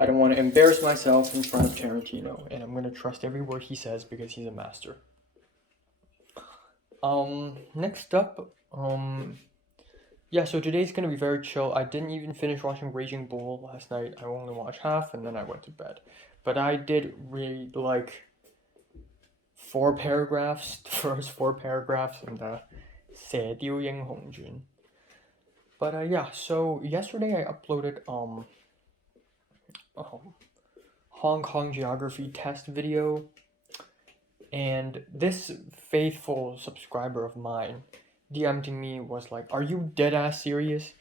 I don't want to embarrass myself in front of Tarantino, and I'm gonna trust every word he says because he's a master. Next up, yeah, so today's gonna be very chill. I didn't even finish watching Raging Bull last night. I only watched half and then I went to bed. But I did read like 4 paragraphs, the first 4 paragraphs in the 射雕英雄傳. But yeah, so yesterday I uploaded Hong Kong geography test video, and this faithful subscriber of mine DM'd me was like, "Are you dead ass serious?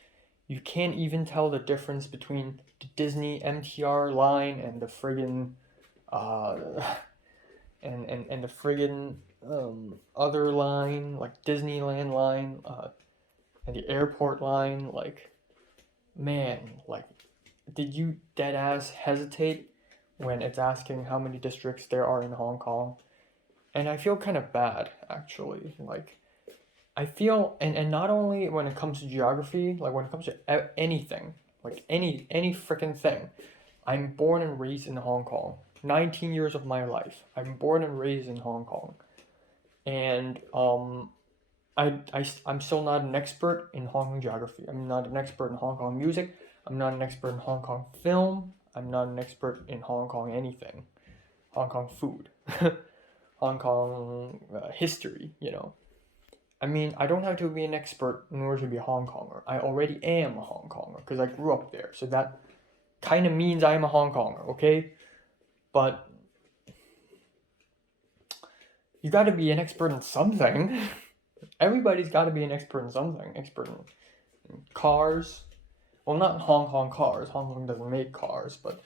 You can't even tell the difference between the Disney MTR line and the friggin' and the friggin' other line, like Disneyland line, and the airport line. Like, man, like, did you dead ass hesitate when it's asking how many districts there are in Hong Kong?" And I feel kind of bad, actually. Like, I feel, and not only when it comes to geography, like when it comes to anything, like any freaking thing. I'm born and raised in Hong Kong. 19 years of my life. I'm born and raised in Hong Kong. And I'm still not an expert in Hong Kong geography. I'm not an expert in Hong Kong music. I'm not an expert in Hong Kong film. I'm not an expert in Hong Kong anything. Hong Kong food. Hong Kong history, you know. I mean, I don't have to be an expert in order to be a Hong Konger. I already am a Hong Konger because I grew up there. So that kind of means I'm a Hong Konger, okay? But you got to be an expert in something. Everybody's got to be an expert in something. Expert in cars. Well, not in Hong Kong cars. Hong Kong doesn't make cars, but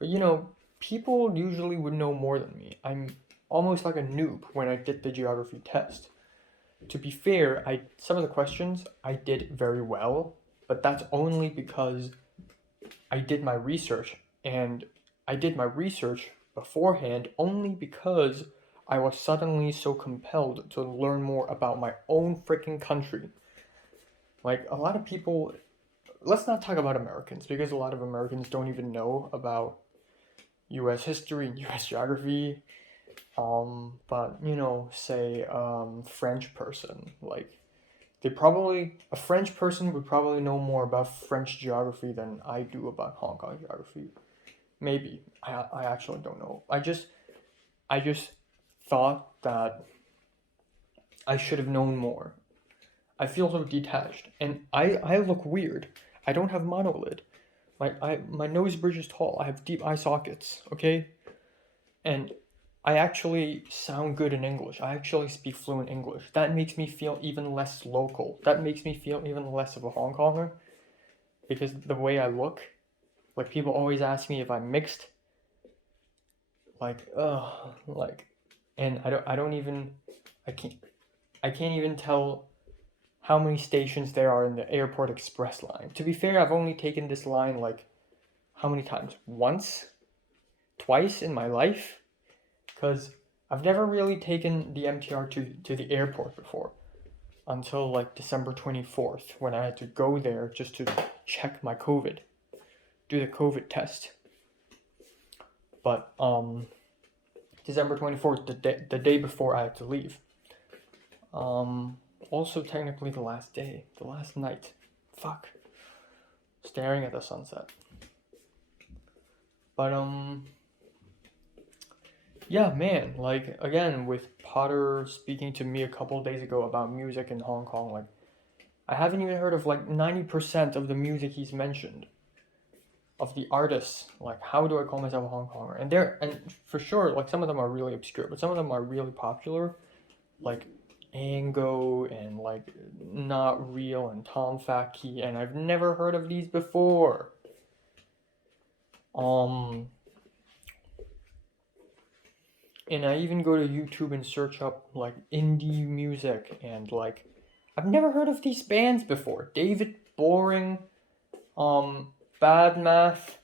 you know, people usually would know more than me. I'm almost like a noob when I did the geography test. To be fair, some of the questions I did very well, but that's only because I did my research, and I did my research beforehand only because I was suddenly so compelled to learn more about my own freaking country. Like, a lot of people, let's not talk about Americans, because a lot of Americans don't even know about US history and US geography. But you know, say French person, like a French person would probably know more about French geography than I do about Hong Kong geography. Maybe. I actually don't know. I just thought that I should have known more. I feel so detached, and I look weird. I don't have monolid. My nose bridge is tall. I have deep eye sockets, okay? And I actually sound good in English. I actually speak fluent English. That makes me feel even less local. That makes me feel even less of a Hong Konger. Because the way I look, like, people always ask me if I'm mixed. And I can't even tell how many stations there are in the Airport Express line. To be fair, I've only taken this line, like, how many times? Once? Twice in my life? Because I've never really taken the MTR to the airport before until like December 24th, when I had to go there just to check my COVID, do the COVID test. But December 24th, the day before I had to leave. Also technically the last day, the last night. Fuck. Staring at the sunset. But Yeah, man, like again with Potter speaking to me a couple days ago about music in Hong Kong, like I haven't even heard of like 90% of the music he's mentioned, of the artists. Like how do I call myself a Hong Konger? And for sure, like some of them are really obscure, but some of them are really popular, like Ango and like Not Real and Tom Fat Key, and I've never heard of these before. Um and I even go to YouTube and search up like indie music, and like I've never heard of these bands before. David Boring, Bad Math.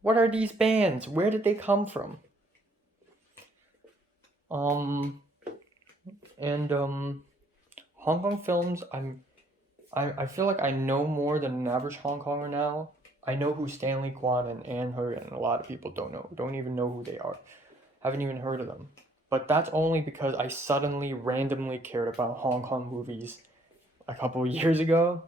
What are these bands? Where did they come from? Um and Hong Kong films, I feel like I know more than an average Hong Konger now. I know who Stanley Kwan and Anne He, and a lot of people don't even know who they are. Haven't even heard of them. But that's only because I suddenly randomly cared about Hong Kong movies a couple of years ago,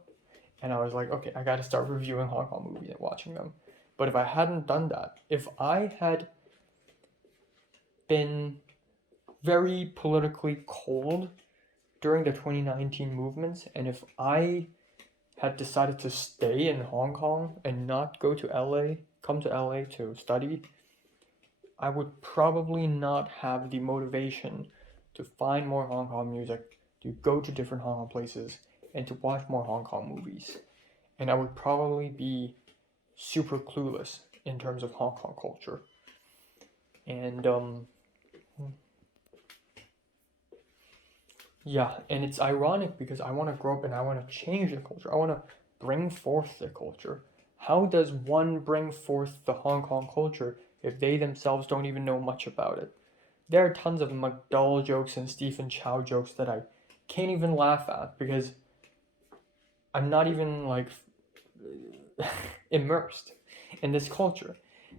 and I was like, okay, I gotta start reviewing Hong Kong movies and watching them. But if I hadn't done that, if I had been very politically cold during the 2019 movements, and if I had decided to stay in Hong Kong and not go to LA, come to LA to study, I would probably not have the motivation to find more Hong Kong music, to go to different Hong Kong places, and to watch more Hong Kong movies. And I would probably be super clueless in terms of Hong Kong culture. And yeah, and it's ironic because I want to grow up and I want to change the culture. I want to bring forth the culture. How does one bring forth the Hong Kong culture if they themselves don't even know much about it? There are tons of McDowell jokes and Stephen Chow jokes that I can't even laugh at because I'm not even like immersed in this culture.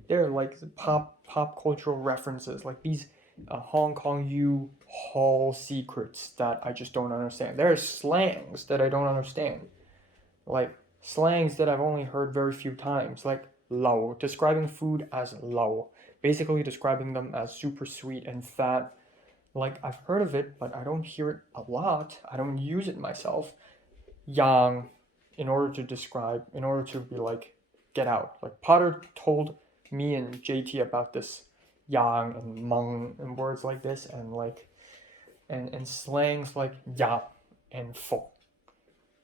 There are like pop cultural references, like these Hong Kong U-Haul secrets that I just don't understand. There are slangs that I don't understand, like slangs that I've only heard very few times, like lao, describing food as lao, basically describing them as super sweet and fat. Like I've heard of it, but I don't hear it a lot. I don't use it myself. Yang, in order to be like, get out. Like Potter told me and JT about this yang and meng and words like this, and like and slangs like yap and fo.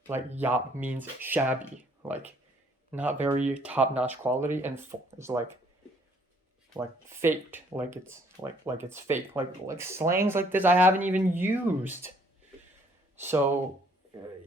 Like yap means shabby, like not very top-notch quality, and fo is like faked, like it's fake. Like slangs like this I haven't even used. So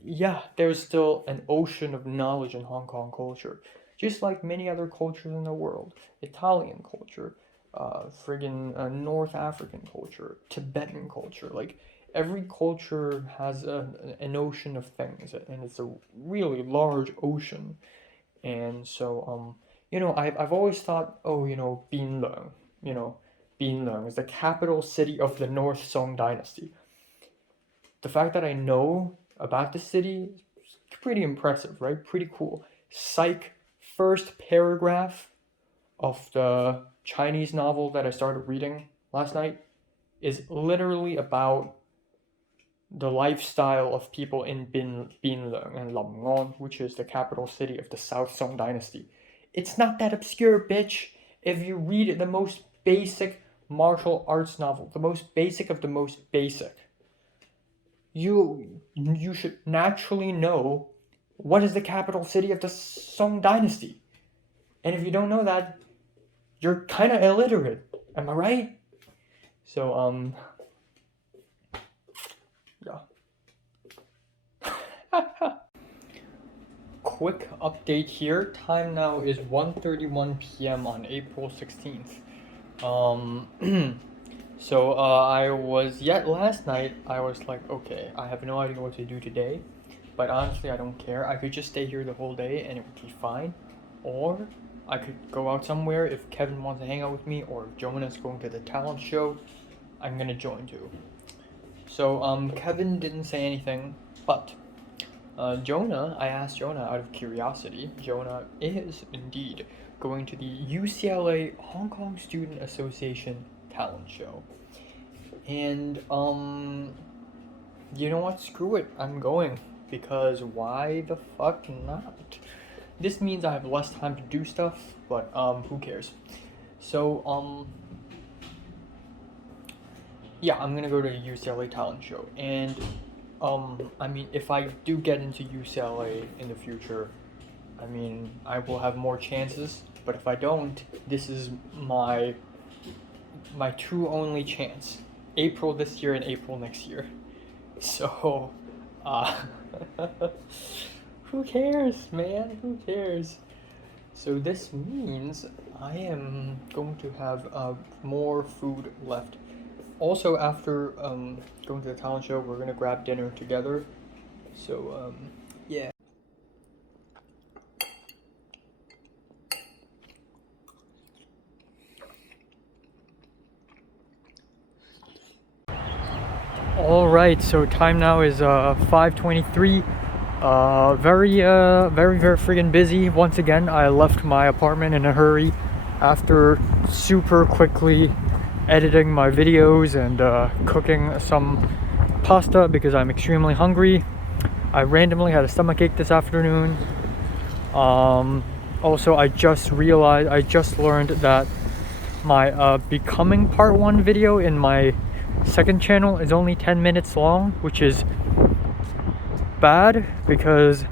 yeah, there's still an ocean of knowledge in Hong Kong culture, just like many other cultures in the world. Italian culture, North African culture, Tibetan culture. Like every culture has an ocean of things, and it's a really large ocean. And so I've always thought, oh, Binlong, Binlong is the capital city of the North Song dynasty. The fact that I know about the city is pretty impressive, right? Pretty cool. Psych, first paragraph of the Chinese novel that I started reading last night is literally about the lifestyle of people in Binlong and Lam Ngon, which is the capital city of the South Song dynasty. It's not that obscure, bitch. If you read the most basic martial arts novel, the most basic of the most basic, you should naturally know what is the capital city of the Song dynasty. And if you don't know that, you're kind of illiterate. Am I right? So yeah. Quick update here. Time now is 1:31 p.m. on April 16th. So last night I was like, okay, I have no idea what to do today, but honestly I don't care. I could just stay here the whole day and it would be fine, or I could go out somewhere if Kevin wants to hang out with me, or if Jonah's going to the talent show, I'm gonna join too. So Kevin didn't say anything, but Jonah, I asked Jonah out of curiosity. Jonah is indeed going to the UCLA Hong Kong Student Association talent show. And you know what? Screw it. I'm going, because why the fuck not? This means I have less time to do stuff, but who cares? So yeah, I'm gonna go to the UCLA talent show, and I mean, if I do get into UCLA in the future, I mean, I will have more chances. But if I don't, this is my two only chance: April this year and April next year. So, who cares, man? Who cares? So this means I am going to have more food left. Also, after going to the talent show, we're gonna grab dinner together. So yeah. All right, so time now is 5:23. Very freaking busy. Once again, I left my apartment in a hurry after super quickly editing my videos and cooking some pasta because I'm extremely hungry. I randomly had a stomachache this afternoon. Also, I just learned that my Becoming Part 1 video in my second channel is only 10 minutes long, which is bad because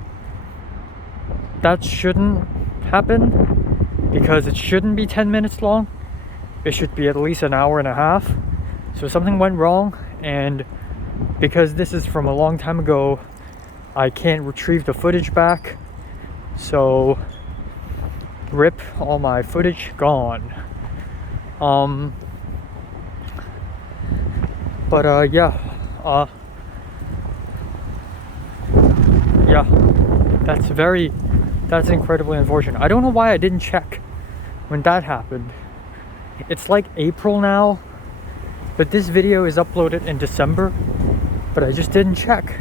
that shouldn't happen, because it shouldn't be 10 minutes long. It should be at least an hour and a half. So something went wrong, and because this is from a long time ago, I can't retrieve the footage back. So rip, all my footage gone. But yeah, that's incredibly unfortunate. I don't know why I didn't check when that happened. It's like April now, but this video is uploaded in December, but I just didn't check.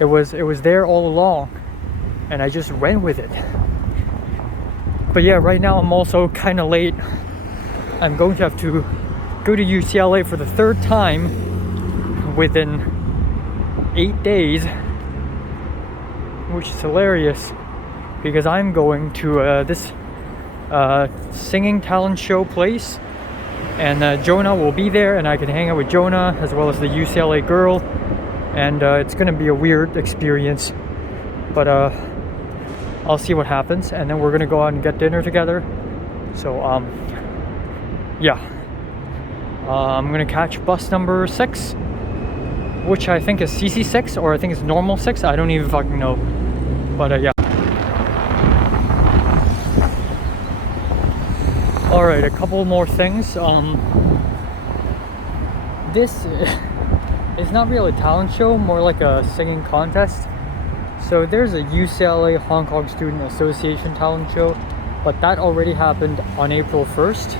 It was there all along, and I just went with it. But yeah, right now I'm also kind of late. I'm going to have to go to UCLA for the third time within 8 days, which is hilarious because I'm going to this singing talent show place, and Jonah will be there, and I can hang out with Jonah as well as the UCLA girl, and it's gonna be a weird experience, but I'll see what happens, and then we're gonna go out and get dinner together. So yeah, I'm gonna catch bus number 6, which I think is CC6, or I think it's normal 6. I don't even fucking know, but yeah. All right, a couple more things. This is not really a talent show, more like a singing contest. So there's a UCLA Hong Kong Student Association talent show, but that already happened on April 1st.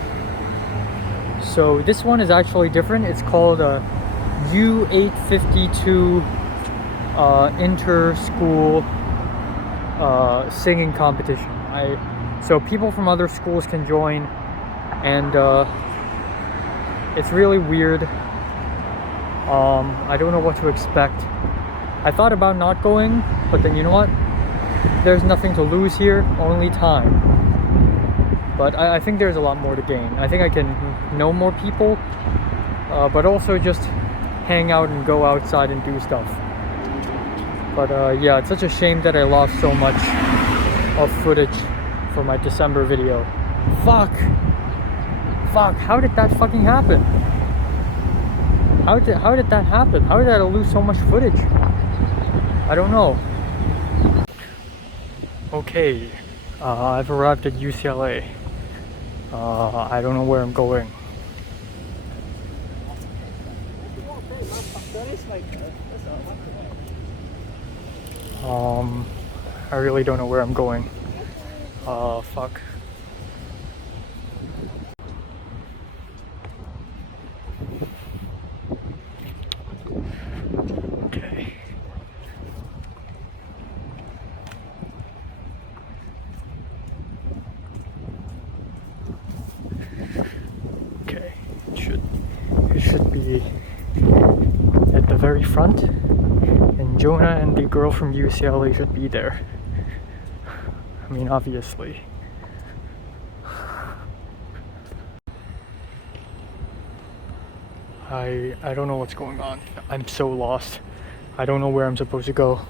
So this one is actually different. It's called a U852 inter-school singing competition. So people from other schools can join, and it's really weird. I don't know what to expect. I thought about not going, but then you know what? There's nothing to lose here, only time. But I think there's a lot more to gain. I think I can know more people, but also just hang out and go outside and do stuff. But yeah, it's such a shame that I lost so much of footage for my December video. Fuck, how did that fucking happen? How did that happen? How did I lose so much footage? I don't know. Okay, I've arrived at UCLA. I don't know where I'm going. I really don't know where I'm going. Fuck. Okay. Okay. be at the very front, and Jonah and the girl from UCLA should be there. I mean, obviously. I don't know what's going on. I'm so lost. I don't know where I'm supposed to go.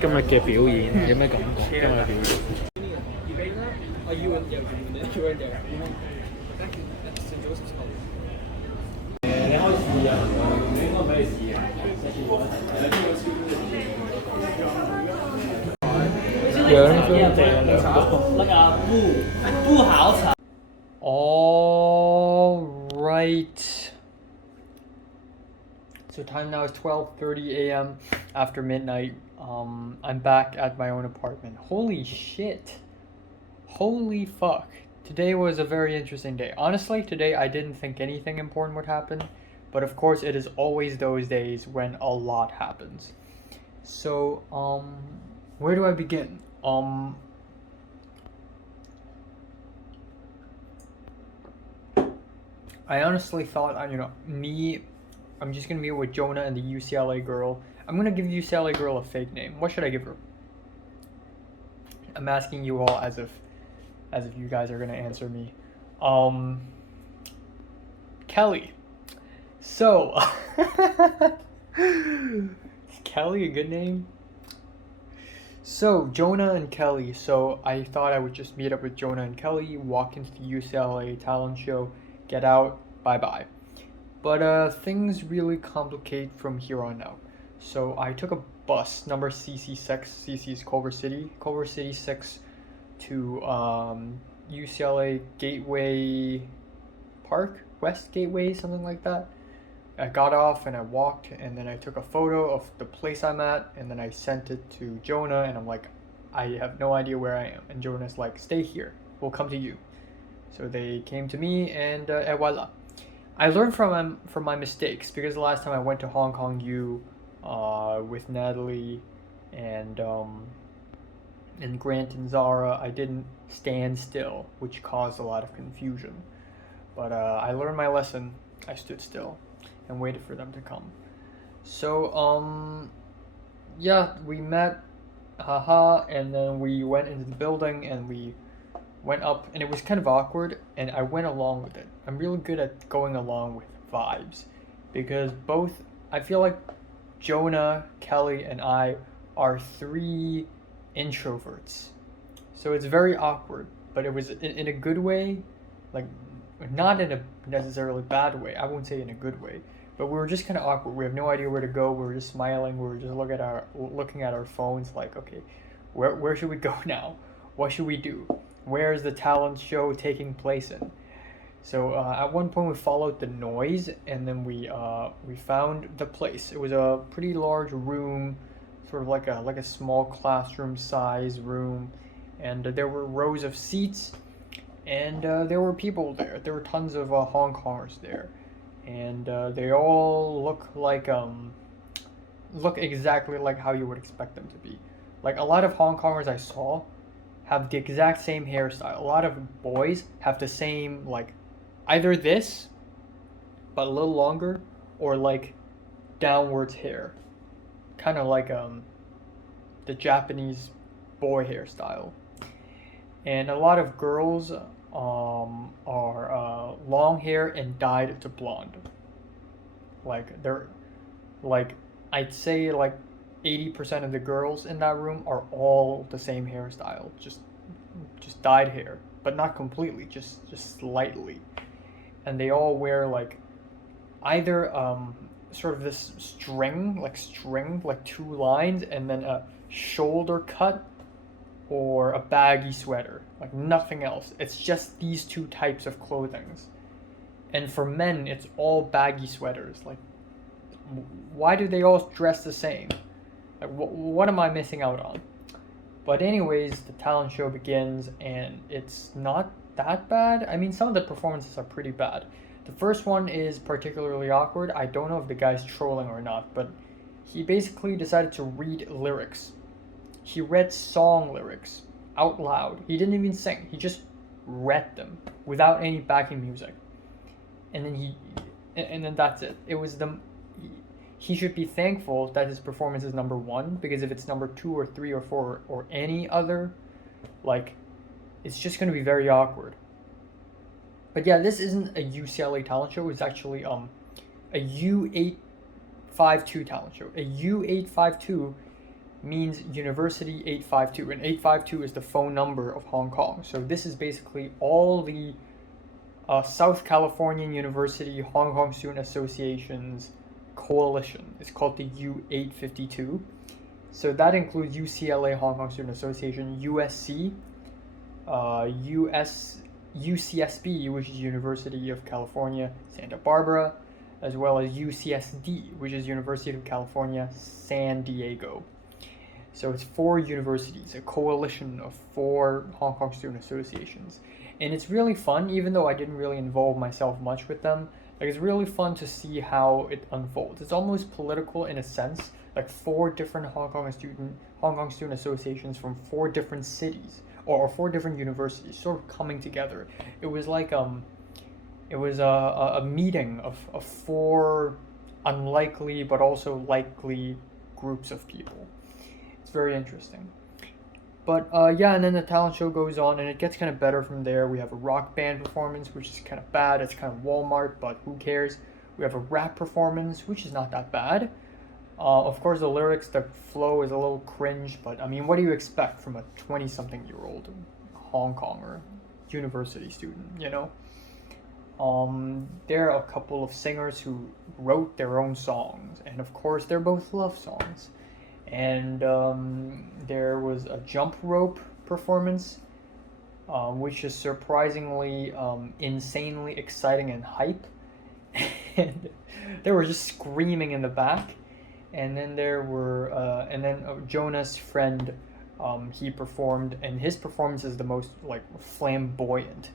今日嘅表演有咩感覺？今日嘅表演。你開始啊！你應該俾你試啊！不好炒。All right. So time now is 12:30 a.m. after midnight. I'm back at my own apartment. Holy shit. Holy fuck. Today was a very interesting day. Honestly, today I didn't think anything important would happen, but of course it is always those days when a lot happens. So, where do I begin? I honestly thought, I'm just gonna meet with Jonah and the UCLA girl. I'm gonna give UCLA girl a fake name. What should I give her? I'm asking you all as if you guys are gonna answer me. Kelly. So, is Kelly a good name? So, Jonah and Kelly. So, I thought I would just meet up with Jonah and Kelly, walk into the UCLA talent show, get out, bye-bye. But things really complicate from here on out. So I took a bus, number CC6, CC is Culver City 6, to UCLA Gateway Park, West Gateway, something like that. I got off and I walked, and then I took a photo of the place I'm at, and then I sent it to Jonah, and I'm like, I have no idea where I am. And Jonah's like, stay here, we'll come to you. So they came to me, and voila. I learned from my mistakes, because the last time I went to Hong Kong U with Natalie and Grant and Zara, I didn't stand still, which caused a lot of confusion. But I learned my lesson. I stood still and waited for them to come. So yeah, we met, and then we went into the building and we went up, and it was kind of awkward, and I went along with it. I'm really good at going along with vibes, because I feel like Jonah, Kelly, and I are 3 introverts. So it's very awkward, but it was in a good way, like not in a necessarily bad way. I won't say in a good way, but we were just kind of awkward. We have no idea where to go. We were just smiling. We were just looking at our phones like, okay, where should we go now? What should we do? Where is the talent show taking place in? So at one point we followed the noise, and then we found the place. It was a pretty large room, sort of like a small classroom size room, and there were rows of seats, and there were people there. There were tons of Hong Kongers there, and they all look exactly like how you would expect them to be. Like a lot of Hong Kongers I saw have the exact same hairstyle. A lot of boys have the same, like, either this, but a little longer, or like downwards hair. Kind of like the Japanese boy hairstyle. And a lot of girls are long hair and dyed to blonde. Like I'd say 80% of the girls in that room are all the same hairstyle, just just dyed hair, but not completely, just slightly. And they all wear like either sort of this string, like two lines, and then a shoulder cut, or a baggy sweater, like nothing else. It's just these two types of clothing. And for men, it's all baggy sweaters. Like, why do they all dress the same? Like, what am I missing out on? But anyways, the talent show begins, and it's not that bad. I mean, some of the performances are pretty bad. The first one is particularly awkward. I don't know if the guy's trolling or not, but he basically decided to read lyrics. He read song lyrics out loud. He didn't even sing. He just read them without any backing music. And then that's it. It was he should be thankful that his performance is number 1, because if it's number 2 or 3 or 4 or any other, like, it's just going to be very awkward. But yeah, this isn't a UCLA talent show. It's actually a U852 talent show. A U852 means University 852, and 852 is the phone number of Hong Kong. So this is basically all the South Californian University Hong Kong Student Association's coalition. It's called the U852. So that includes UCLA Hong Kong Student Association, USC, UCSB, which is University of California, Santa Barbara, as well as UCSD, which is University of California, San Diego. So it's 4 universities, a coalition of 4 Hong Kong student associations. And it's really fun, even though I didn't really involve myself much with them. Like, it's really fun to see how it unfolds. It's almost political in a sense, like 4 different Hong Kong student associations from 4 different cities, or 4 different universities sort of coming together. It was like a meeting of 4 unlikely but also likely groups of people. It's very interesting. But yeah, and then the talent show goes on, and it gets kind of better from there. We have a rock band performance, which is kind of bad. It's kind of Walmart, but who cares? We have a rap performance, which is not that bad. Of course, the lyrics, the flow is a little cringe, but I mean, what do you expect from a 20-something-year-old Hong Konger university student, you know? There are a couple of singers who wrote their own songs, and of course, they're both love songs. And there was a jump rope performance, which is surprisingly insanely exciting and hype. And they were just screaming in the back. And then there were, Jonah's friend, he performed, and his performance is the most like flamboyant.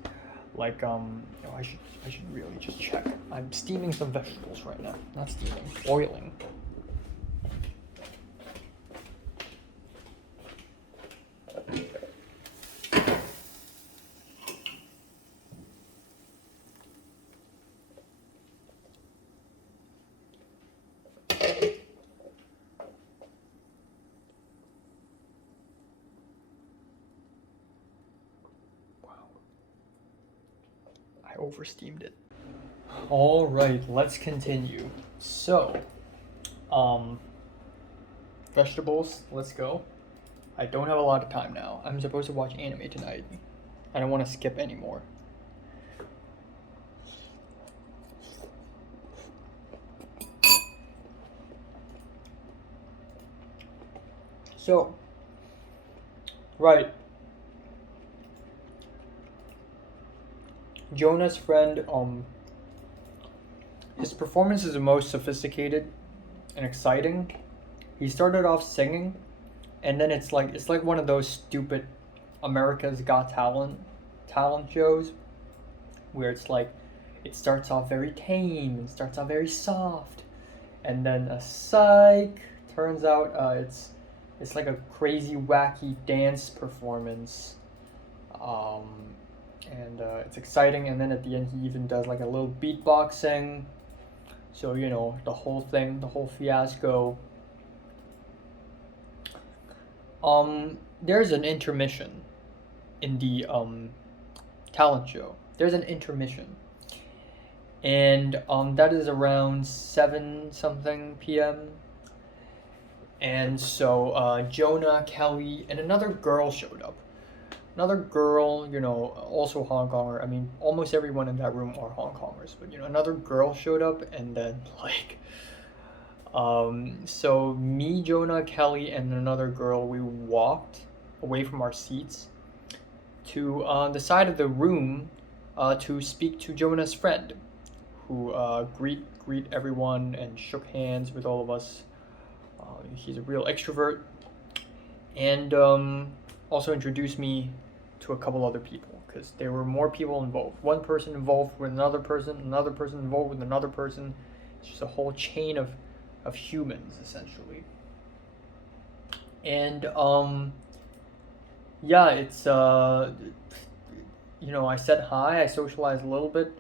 Like, I should really just check. I'm steaming some vegetables right now. Not steaming, boiling. I oversteamed it. All right, let's continue. So, vegetables, let's go. I don't have a lot of time now. I'm supposed to watch anime tonight. I don't want to skip anymore. So, right. Jonah's friend, his performance is the most sophisticated and exciting. He started off singing, and then it's like one of those stupid America's Got Talent shows where it's like it starts off very tame and starts off very soft, and then a psych turns out it's like a crazy wacky dance performance, and it's exciting. And then at the end he even does like a little beatboxing, so you know, the whole thing, the whole fiasco. There's an intermission in the talent show. There's an intermission, and that is around 7-something p.m. And so Jonah, Kelly, and another girl showed up. another girl, you know, also Hong Konger. I mean, almost everyone in that room are Hong Kongers, but you know, another girl showed up, and then like, so me, Jonah, Kelly, and another girl, we walked away from our seats to the side of the room to speak to Jonah's friend, who greet everyone and shook hands with all of us. He's a real extrovert, and also introduced me to a couple other people because there were more people involved. One person involved with another person involved with another person. It's just a whole chain of humans essentially. And yeah, it's you know, I said hi, I socialized a little bit.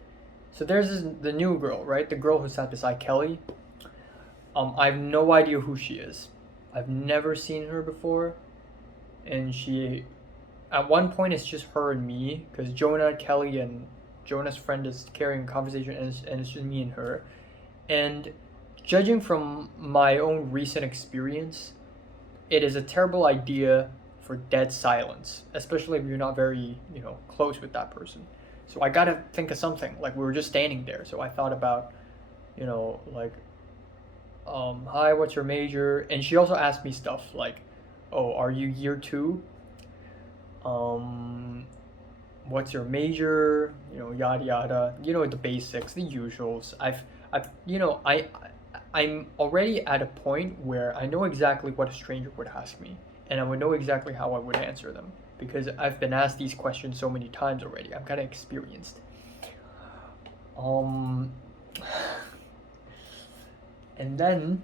So the new girl, right? The girl who sat beside Kelly. I have no idea who she is. I've never seen her before, and she, at one point, it's just her and me, because Jonah, Kelly, and Jonah's friend is carrying a conversation, and it's just me and her. And judging from my own recent experience, it is a terrible idea for dead silence, especially if you're not very, you know, close with that person. So I gotta think of something. Like, we were just standing there, so I thought about, you know, like, hi, what's your major? And she also asked me stuff like, oh, are you year 2? What's your major? You know, yada yada. You know, the basics, the usuals. You know, I'm already at a point where I know exactly what a stranger would ask me, and I would know exactly how I would answer them because I've been asked these questions so many times already. I'm kind of experienced. And then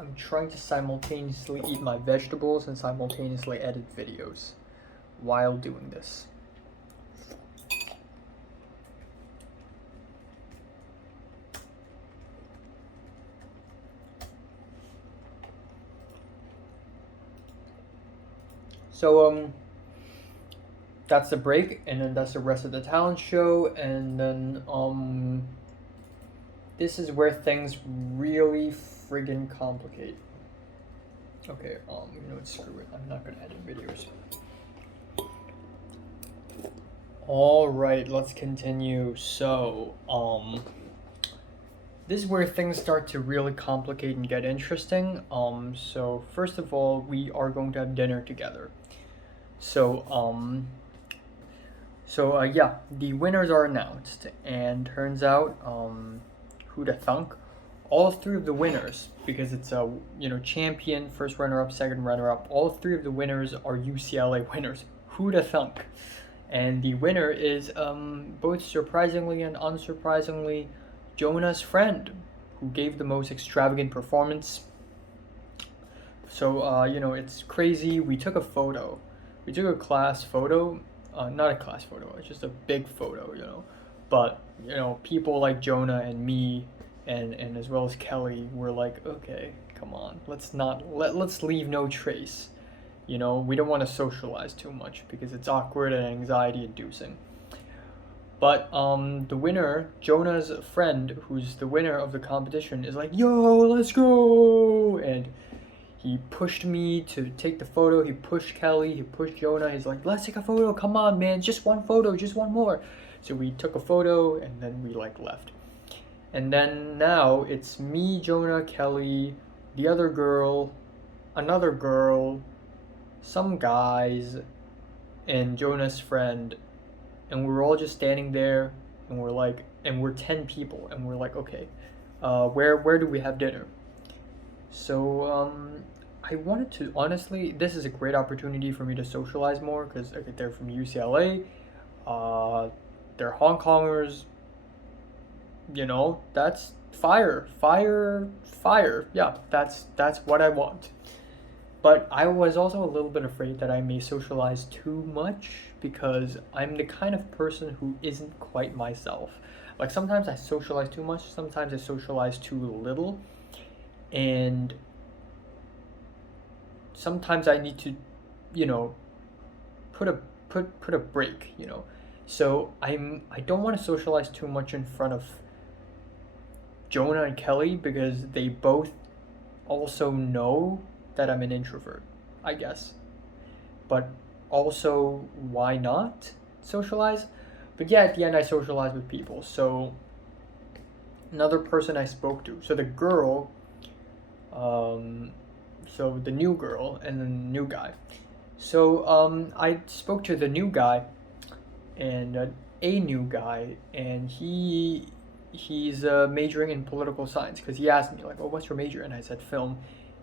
I'm trying to simultaneously eat my vegetables and simultaneously edit videos while doing this. So that's the break, and then that's the rest of the talent show, and then this is where things really friggin' complicate. Okay, you know what, screw it. I'm not gonna edit videos. Alright, let's continue. So, this is where things start to really complicate and get interesting. So first of all, we are going to have dinner together. So, yeah, the winners are announced, and turns out, who'da thunk? All 3 of the winners, because it's a, you know, champion, first runner-up, second runner-up, all 3 of the winners are UCLA winners. Who'da thunk? And the winner is, both surprisingly and unsurprisingly, Jonah's friend, who gave the most extravagant performance. So, you know, it's crazy. We took a photo. We took a class photo. Not a class photo, it's just a big photo, you know. But, you know, people like Jonah and me and as well as Kelly were like, okay, come on, let's leave no trace. You know, we don't want to socialize too much because it's awkward and anxiety inducing. But the winner, Jonah's friend, who's the winner of the competition, is like, yo, let's go! And he pushed me to take the photo. He pushed Kelly. He pushed Jonah. He's like, let's take a photo. Come on, man. Just one photo. Just one more. So we took a photo, and then we, like, left. And then now it's me, Jonah, Kelly, the other girl, another girl, some guys, and Jonah's friend. And we're all just standing there, and we're like, and we're 10 people, and we're like, okay, where do we have dinner? So, I wanted to, honestly, this is a great opportunity for me to socialize more, because okay, they're from UCLA, they're Hong Kongers, you know, that's fire, yeah, that's what I want. But I was also a little bit afraid that I may socialize too much, because I'm the kind of person who isn't quite myself. Like, sometimes I socialize too much, sometimes I socialize too little, and sometimes I need to, you know, put a break, you know. So I don't want to socialize too much in front of Jonah and Kelly because they both also know that I'm an introvert, I guess. But also, why not socialize? But yeah, at the end, I socialize with people. So another person I spoke to. So the girl, so the new girl and the new guy. So I spoke to the new guy and a new guy, and he's majoring in political science because he asked me like, "Oh, what's your major?" And I said film,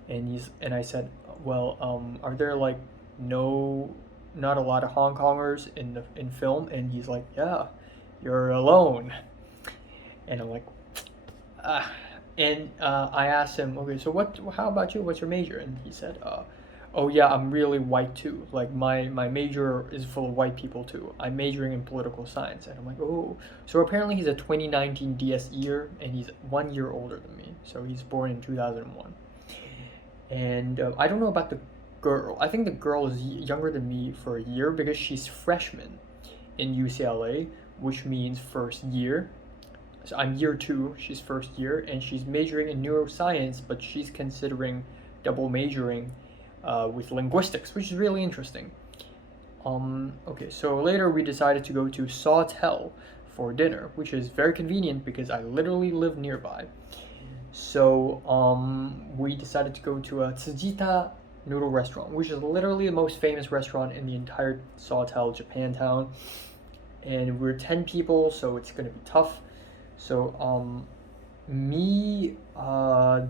and I said, "Well, are there like not a lot of Hong Kongers in film?" And he's like, "Yeah, you're alone." And I'm like, ah. And I asked him, "Okay, so how about you? What's your major?" And he said, "Oh yeah, I'm really white too. Like my major is full of white people too. I'm majoring in political science." And I'm like, "Oh." So apparently he's a 2019 DSEer and he's 1 year older than me. So he's born in 2001. And I don't know about the girl. I think the girl is younger than me for a year because she's freshman in UCLA, which means first year. So I'm year 2, she's first year, and she's majoring in neuroscience, but she's considering double majoring with linguistics, which is really interesting. Okay, so later we decided to go to Sawtell for dinner, which is very convenient because I literally live nearby. So we decided to go to a Tsujita noodle restaurant, which is literally the most famous restaurant in the entire Sawtell, Japantown. And we're 10 people, so it's gonna be tough. So me, a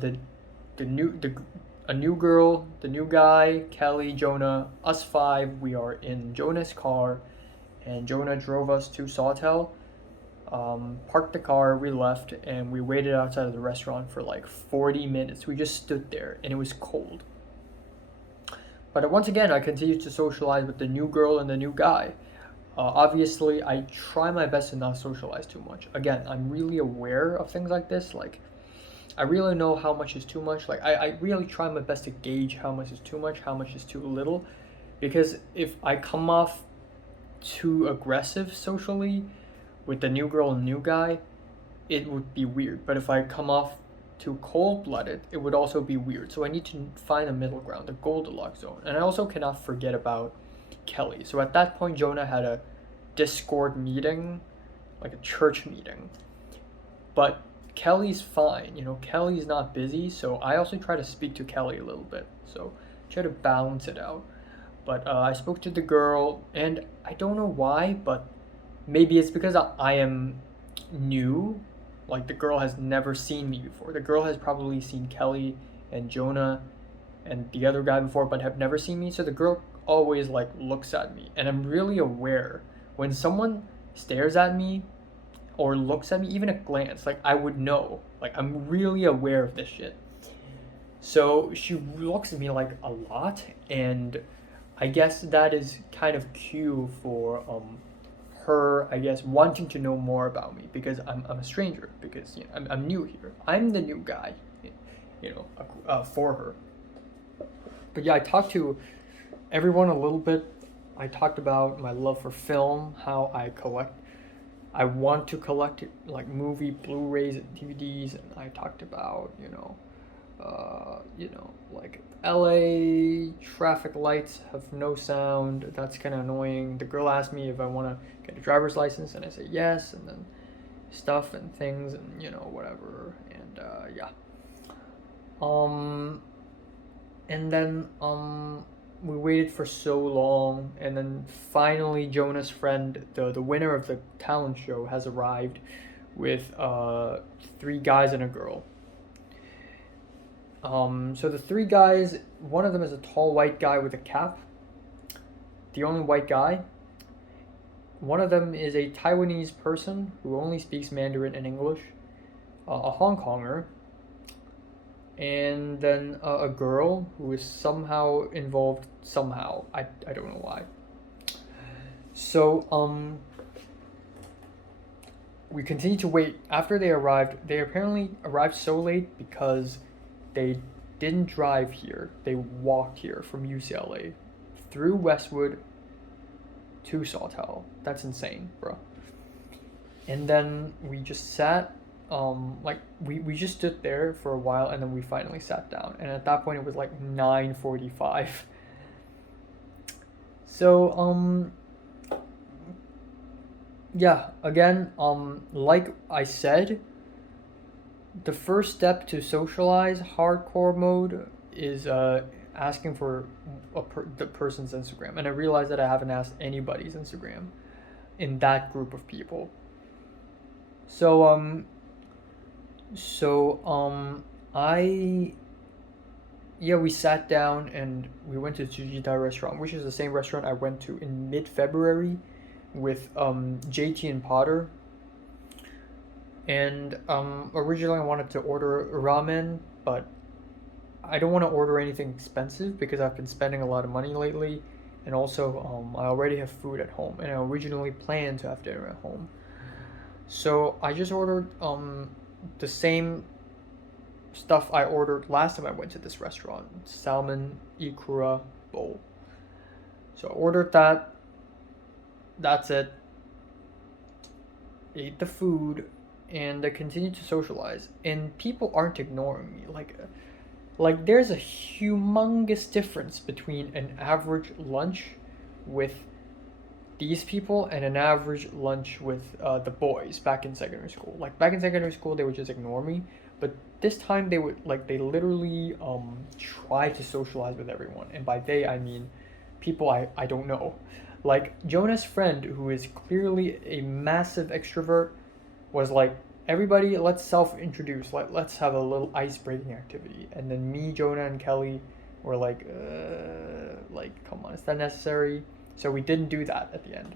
new girl, the new guy, Kelly, Jonah, us 5, we are in Jonah's car, and Jonah drove us to Sawtell, parked the car, we left, and we waited outside of the restaurant for like 40 minutes. We just stood there, and it was cold. But once again, I continued to socialize with the new girl and the new guy. Obviously, I try my best to not socialize too much. Again, I'm really aware of things like this. Like, I really know how much is too much. Like, I really try my best to gauge how much is too much, how much is too little. Because if I come off too aggressive socially with the new girl and new guy, it would be weird. But if I come off too cold-blooded, it would also be weird. So I need to find a middle ground, a Goldilocks zone. And I also cannot forget about Kelly. So at that point, Jonah had a Discord meeting, like a church meeting. But Kelly's fine, Kelly's not busy, so I also try to speak to Kelly a little bit. So try to balance it out. But I spoke to the girl, and I don't know why, but maybe it's because I am new. Like, the girl has never seen me before. The girl has probably seen Kelly and Jonah and the other guy before, but have never seen me. So the girl always like looks at me, and I'm really aware when someone stares at me or looks at me, even a glance, like I would know. Like, I'm really aware of this shit. So she looks at me like a lot, and I guess that is kind of cue for her, I guess, wanting to know more about me because I'm a stranger, because I'm new here. I'm the new guy, for her. But yeah, I talked to everyone a little bit. I talked about my love for film, how I want to collect like movie Blu-rays and DVDs, and I talked about like LA traffic lights have no sound. That's kind of annoying. The girl asked me if I want to get a driver's license, and I said yes, and then stuff and things and whatever, and yeah. And then we waited for so long, and then finally Jonah's friend, the winner of the talent show, has arrived with 3 guys and a girl. So the 3 guys, one of them is a tall white guy with a cap, the only white guy. One of them is a Taiwanese person who only speaks Mandarin and English, a Hong Konger, and then a girl who is somehow involved somehow. I don't know why. So we continued to wait. After they arrived, they apparently arrived so late because they didn't drive here. They walked here from UCLA through Westwood to 2 Sawtell. That's insane, bro. And then we just sat, like we just stood there for a while, and then we finally sat down. And at that point, it was like 9:45. So yeah, again, like I said, the first step to socialize hardcore mode is asking for the person's Instagram, and I realized that I haven't asked anybody's Instagram in that group of people. So we sat down and we went to Tsujita restaurant, which is the same restaurant I went to in mid-February with JT and Potter. And originally I wanted to order ramen, but I don't want to order anything expensive because I've been spending a lot of money lately, and also I already have food at home, and I originally planned to have dinner at home. So I just ordered the same stuff I ordered last time I went to this restaurant, salmon ikura bowl. So I ordered that. That's it. Ate the food, and I continued to socialize. And people aren't ignoring me. Like there's a humongous difference between an average lunch with these people and an average lunch with the boys back in secondary school. Like back in secondary school, they would just ignore me, but this time they literally try to socialize with everyone, and by they I mean people I don't know. Like Jonah's friend, who is clearly a massive extrovert, was like, everybody, let's self-introduce. Let's have a little ice-breaking activity. And then me, Jonah, and Kelly were like, come on, is that necessary? So we didn't do that at the end.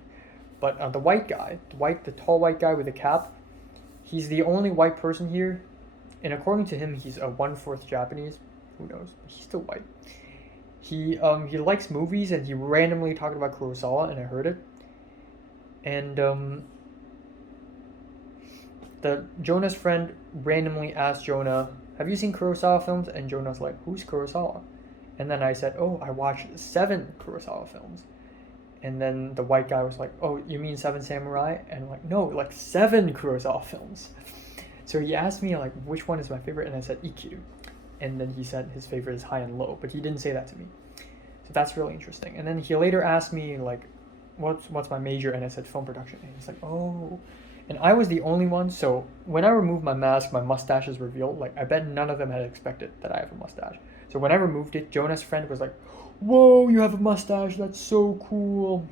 But the white guy, the tall white guy with a cap, he's the only white person here. And according to him, he's a 1/4 Japanese. Who knows? He's still white. He likes movies, and he randomly talked about Kurosawa, and I heard it. And the Jonah's friend randomly asked Jonah, "Have you seen Kurosawa films?" And Jonah's like, "Who's Kurosawa?" And then I said, "Oh, I watched 7 Kurosawa films." And then the white guy was like, "Oh, you mean 7 Samurai?" And I'm like, "No, like 7 Kurosawa films." So he asked me like which one is my favorite, and I said Ikiru. And then he said his favorite is High and Low, but he didn't say that to me. So that's really interesting. And then he later asked me like, what's my major? And I said film production. And he's like, "Oh." And I was the only one, so when I removed my mask, my mustache is revealed. Like, I bet none of them had expected that I have a mustache. So when I removed it, Jonah's friend was like, "Whoa, you have a mustache, that's so cool."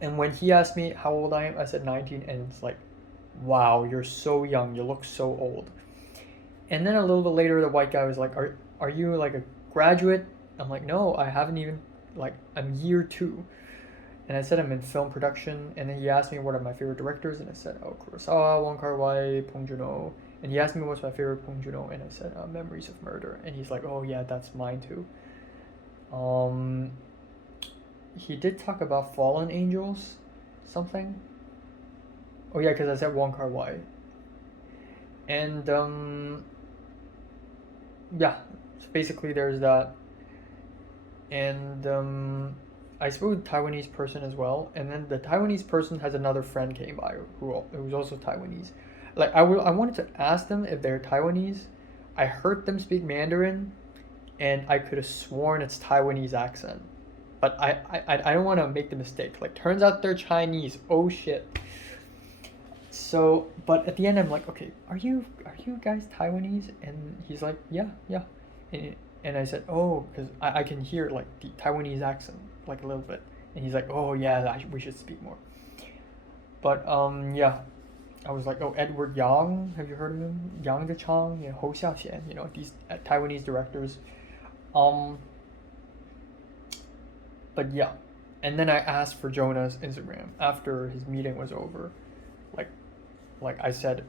And when he asked me how old I am, I said 19, and it's like, "Wow, you're so young, you look so old." And then a little bit later, the white guy was like, are you like a graduate? I'm like, "No, I haven't even, like, I'm year 2. And I said I'm in film production, and then he asked me what are my favorite directors, and I said, oh, Kurosawa, Wong Kar-wai, Bong Joon-ho. And he asked me what's my favorite Bong Joon-ho, and I said Memories of Murder. And he's like, "Oh yeah, that's mine too." He did talk about Fallen Angels, something. Oh yeah, because I said Wong Kar-wai. And yeah, so basically there's that. And I spoke with a Taiwanese person as well, and then the Taiwanese person has another friend came by who's also Taiwanese. Like I wanted to ask them if they're Taiwanese. I heard them speak Mandarin, and I could have sworn it's Taiwanese accent, but I don't want to make the mistake. Like, turns out they're Chinese. Oh shit. So, but at the end I'm like, "Okay, are you guys Taiwanese?" And he's like, yeah. And I said, "Oh, because I can hear like the Taiwanese accent like a little bit." And he's like, "Oh yeah, we should speak more." But yeah, I was like, "Oh, Edward Yang, have you heard of him? Yang Zhichang, Hou Xiaoxian, these Taiwanese directors." But yeah, and then I asked for Jonah's Instagram after his meeting was over. Like I said,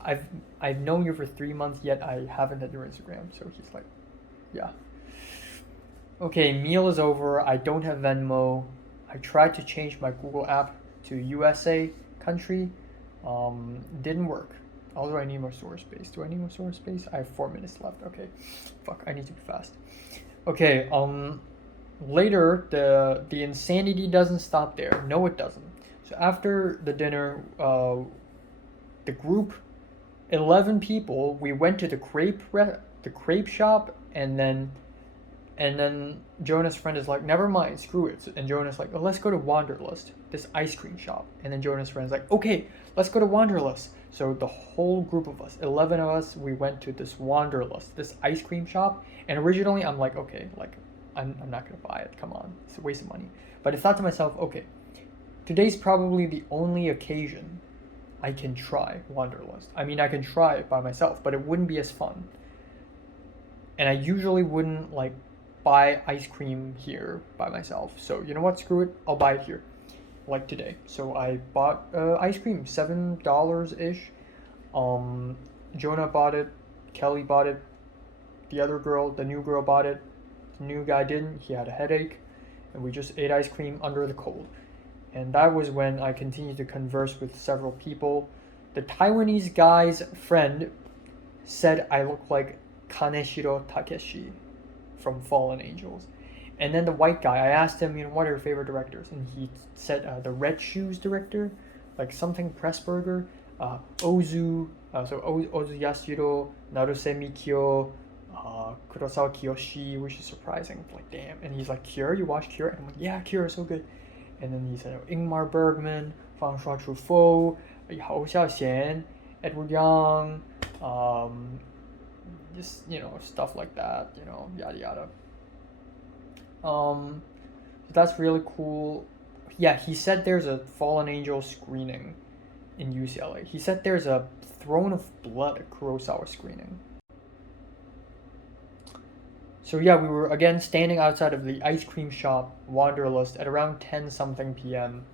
I've known you for 3 months, yet I haven't had your Instagram. So he's like, "Yeah." Okay, meal is over. I don't have Venmo. I tried to change my Google app to USA country. Didn't work. Although I need more storage space. Do I need more storage space? I have 4 minutes left. Okay. Fuck, I need to be fast. Okay, later, the insanity doesn't stop there. No, it doesn't. So after the dinner, the group, 11 people, we went to the crepe shop, and then Jonah's friend is like, never mind, screw it. And Jonah's like, oh, let's go to Wanderlust, this ice cream shop. And then Jonah's friend's like, okay, let's go to Wanderlust. So the whole group of us, 11 of us, we went to this Wanderlust, this ice cream shop. And originally I'm like, okay, like, I'm not gonna buy it, come on, it's a waste of money. But I thought to myself, okay, today's probably the only occasion I can try Wanderlust. I mean, I can try it by myself, but it wouldn't be as fun. And I usually wouldn't like buy ice cream here by myself. So you know what? Screw it. I'll buy it here, like today. So I bought ice cream, $7 ish. Jonah bought it. Kelly bought it. The other girl, the new girl, bought it. The new guy didn't. He had a headache, and we just ate ice cream under the cold. And that was when I continued to converse with several people. The Taiwanese guy's friend said I look like Kaneshiro Takeshi from Fallen Angels. And then the white guy, I asked him, you know, what are your favorite directors? And he said the Red Shoes director, like something Pressburger, Ozu, Ozu Yashiro, Naruse Mikio, Kurosawa Kiyoshi, which is surprising. Like, damn. And he's like, Cure? You watch Cure? And I'm like, yeah, Cure is so good. And then he said Ingmar Bergman, François Truffaut, Hou Xiaoxian, Edward Yang, just, you know, stuff like that, you know, yada yada. So that's really cool. Yeah, he said there's a Fallen Angel screening in UCLA. He said there's a Throne of Blood Kurosawa screening. So yeah, we were again standing outside of the ice cream shop Wanderlust at around 10 something p.m.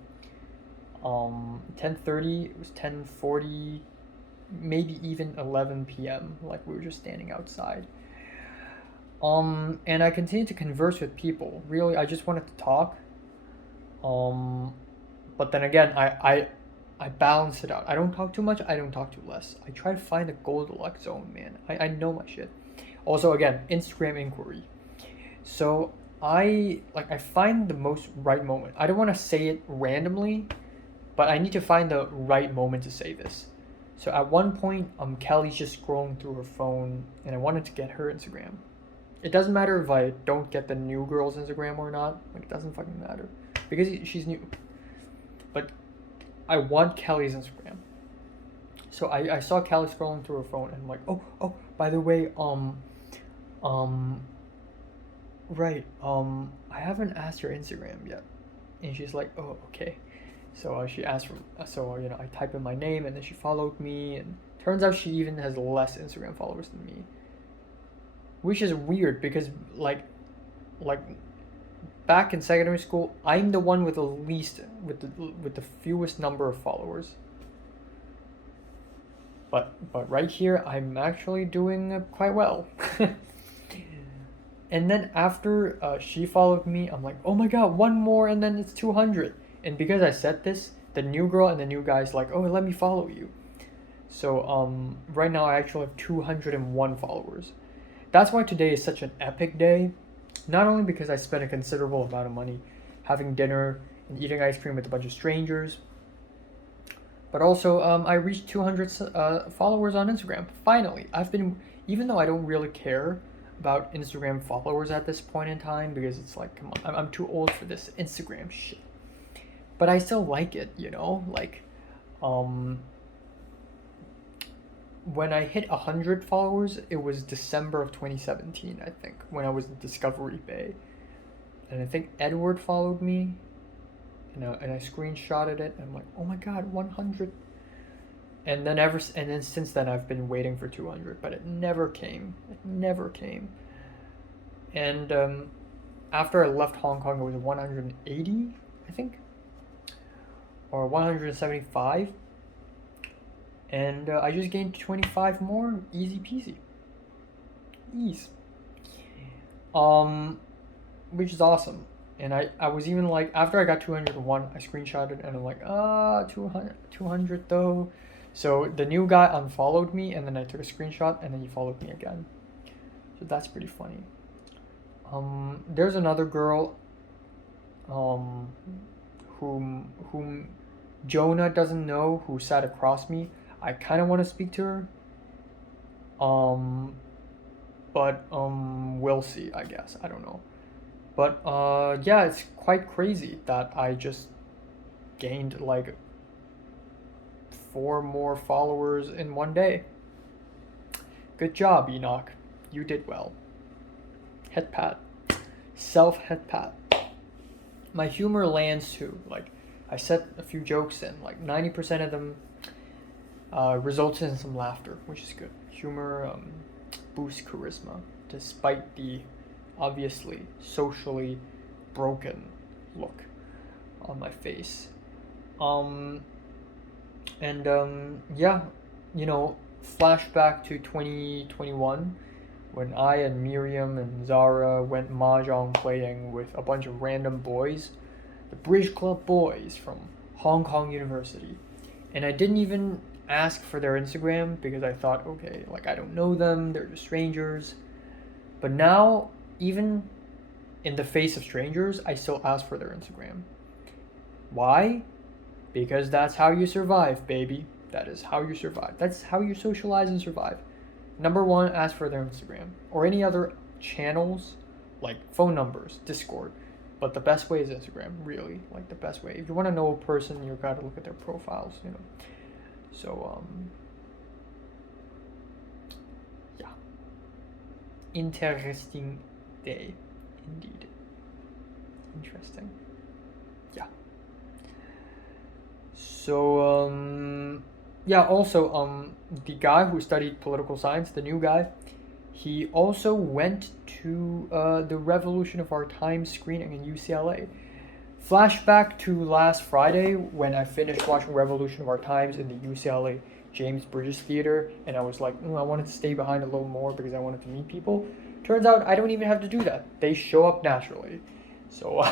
10:30, it was 10:40, maybe even 11 p.m. Like we were just standing outside. And I continued to converse with people. Really, I just wanted to talk. But then again, I balance it out. I don't talk too much, I don't talk too less. I try to find the Goldilocks zone, man. I know my shit. Also, again, Instagram inquiry. So I find the most right moment. I don't want to say it randomly, but I need to find the right moment to say this. So at one point, Kelly's just scrolling through her phone, and I wanted to get her Instagram. It doesn't matter if I don't get the new girl's Instagram or not. Like, it doesn't fucking matter, because she's new. But I want Kelly's Instagram. So I saw Kelly scrolling through her phone, and I'm like, oh, by the way, right, I haven't asked her Instagram yet. And she's like, oh, okay. So she asked for, so, you know, I type in my name, and then she followed me, and turns out she even has less Instagram followers than me. Which is weird, because, like, back in secondary school, I'm the one with the least, with the fewest number of followers. But right here, I'm actually doing quite well. And then after she followed me, I'm like, oh my god, one more and then it's 200. And because I said this, the new girl and the new guy's like, oh, let me follow you. So right now I actually have 201 followers. That's why today is such an epic day. Not only because I spent a considerable amount of money having dinner and eating ice cream with a bunch of strangers, but also I reached 200 followers on Instagram. Finally, even though I don't really care about Instagram followers at this point in time, because it's like, come on, I'm too old for this Instagram shit. But I still like it, you know? Like, when I hit 100 followers, it was December of 2017, I think, when I was in Discovery Bay. And I think Edward followed me, and I screenshotted it, and I'm like, oh my god, 100. And then since then I've been waiting for 200, but it never came. And after I left Hong Kong, it was 180, I think, or 175. And I just gained 25 more, easy peasy. Ease. Which is awesome. And I was even like, after I got 201, I screenshotted, and I'm like, 200 though. So the new guy unfollowed me, and then I took a screenshot, and then he followed me again. So that's pretty funny. There's another girl whom Jonah doesn't know, who sat across me. I kind of want to speak to her. But we'll see, I guess. I don't know. But yeah, it's quite crazy that I just gained like 4 more followers in one day. Good job, Enoch. You did well. Head pat. Self head pat. My humor lands too. Like, I set a few jokes in. Like 90% of them results in some laughter, which is good. Humor boosts charisma, despite the obviously socially broken look on my face. Yeah, you know, flashback to 2021 when I and Miriam and Zara went mahjong playing with a bunch of random boys, the Bridge Club boys from Hong Kong University. And I didn't even ask for their Instagram because I thought, okay, like I don't know them, they're just strangers. But now, even in the face of strangers, I still ask for their Instagram. Why? Because that's how you survive, baby. That is how you survive. That's how you socialize and survive. Number 1, ask for their Instagram or any other channels like phone numbers, Discord. But the best way is Instagram, really. Like the best way. If you want to know a person, you gotta look at their profiles, you know. So yeah. Interesting day, indeed. Interesting. Yeah. So yeah, also the guy who studied political science, the new guy, he also went to the Revolution of Our Time screening in UCLA. Flashback to last Friday when I finished watching Revolution of Our Times in the UCLA James Bridges Theater, and I was like, I wanted to stay behind a little more because I wanted to meet people. Turns out I don't even have to do that. They show up naturally. So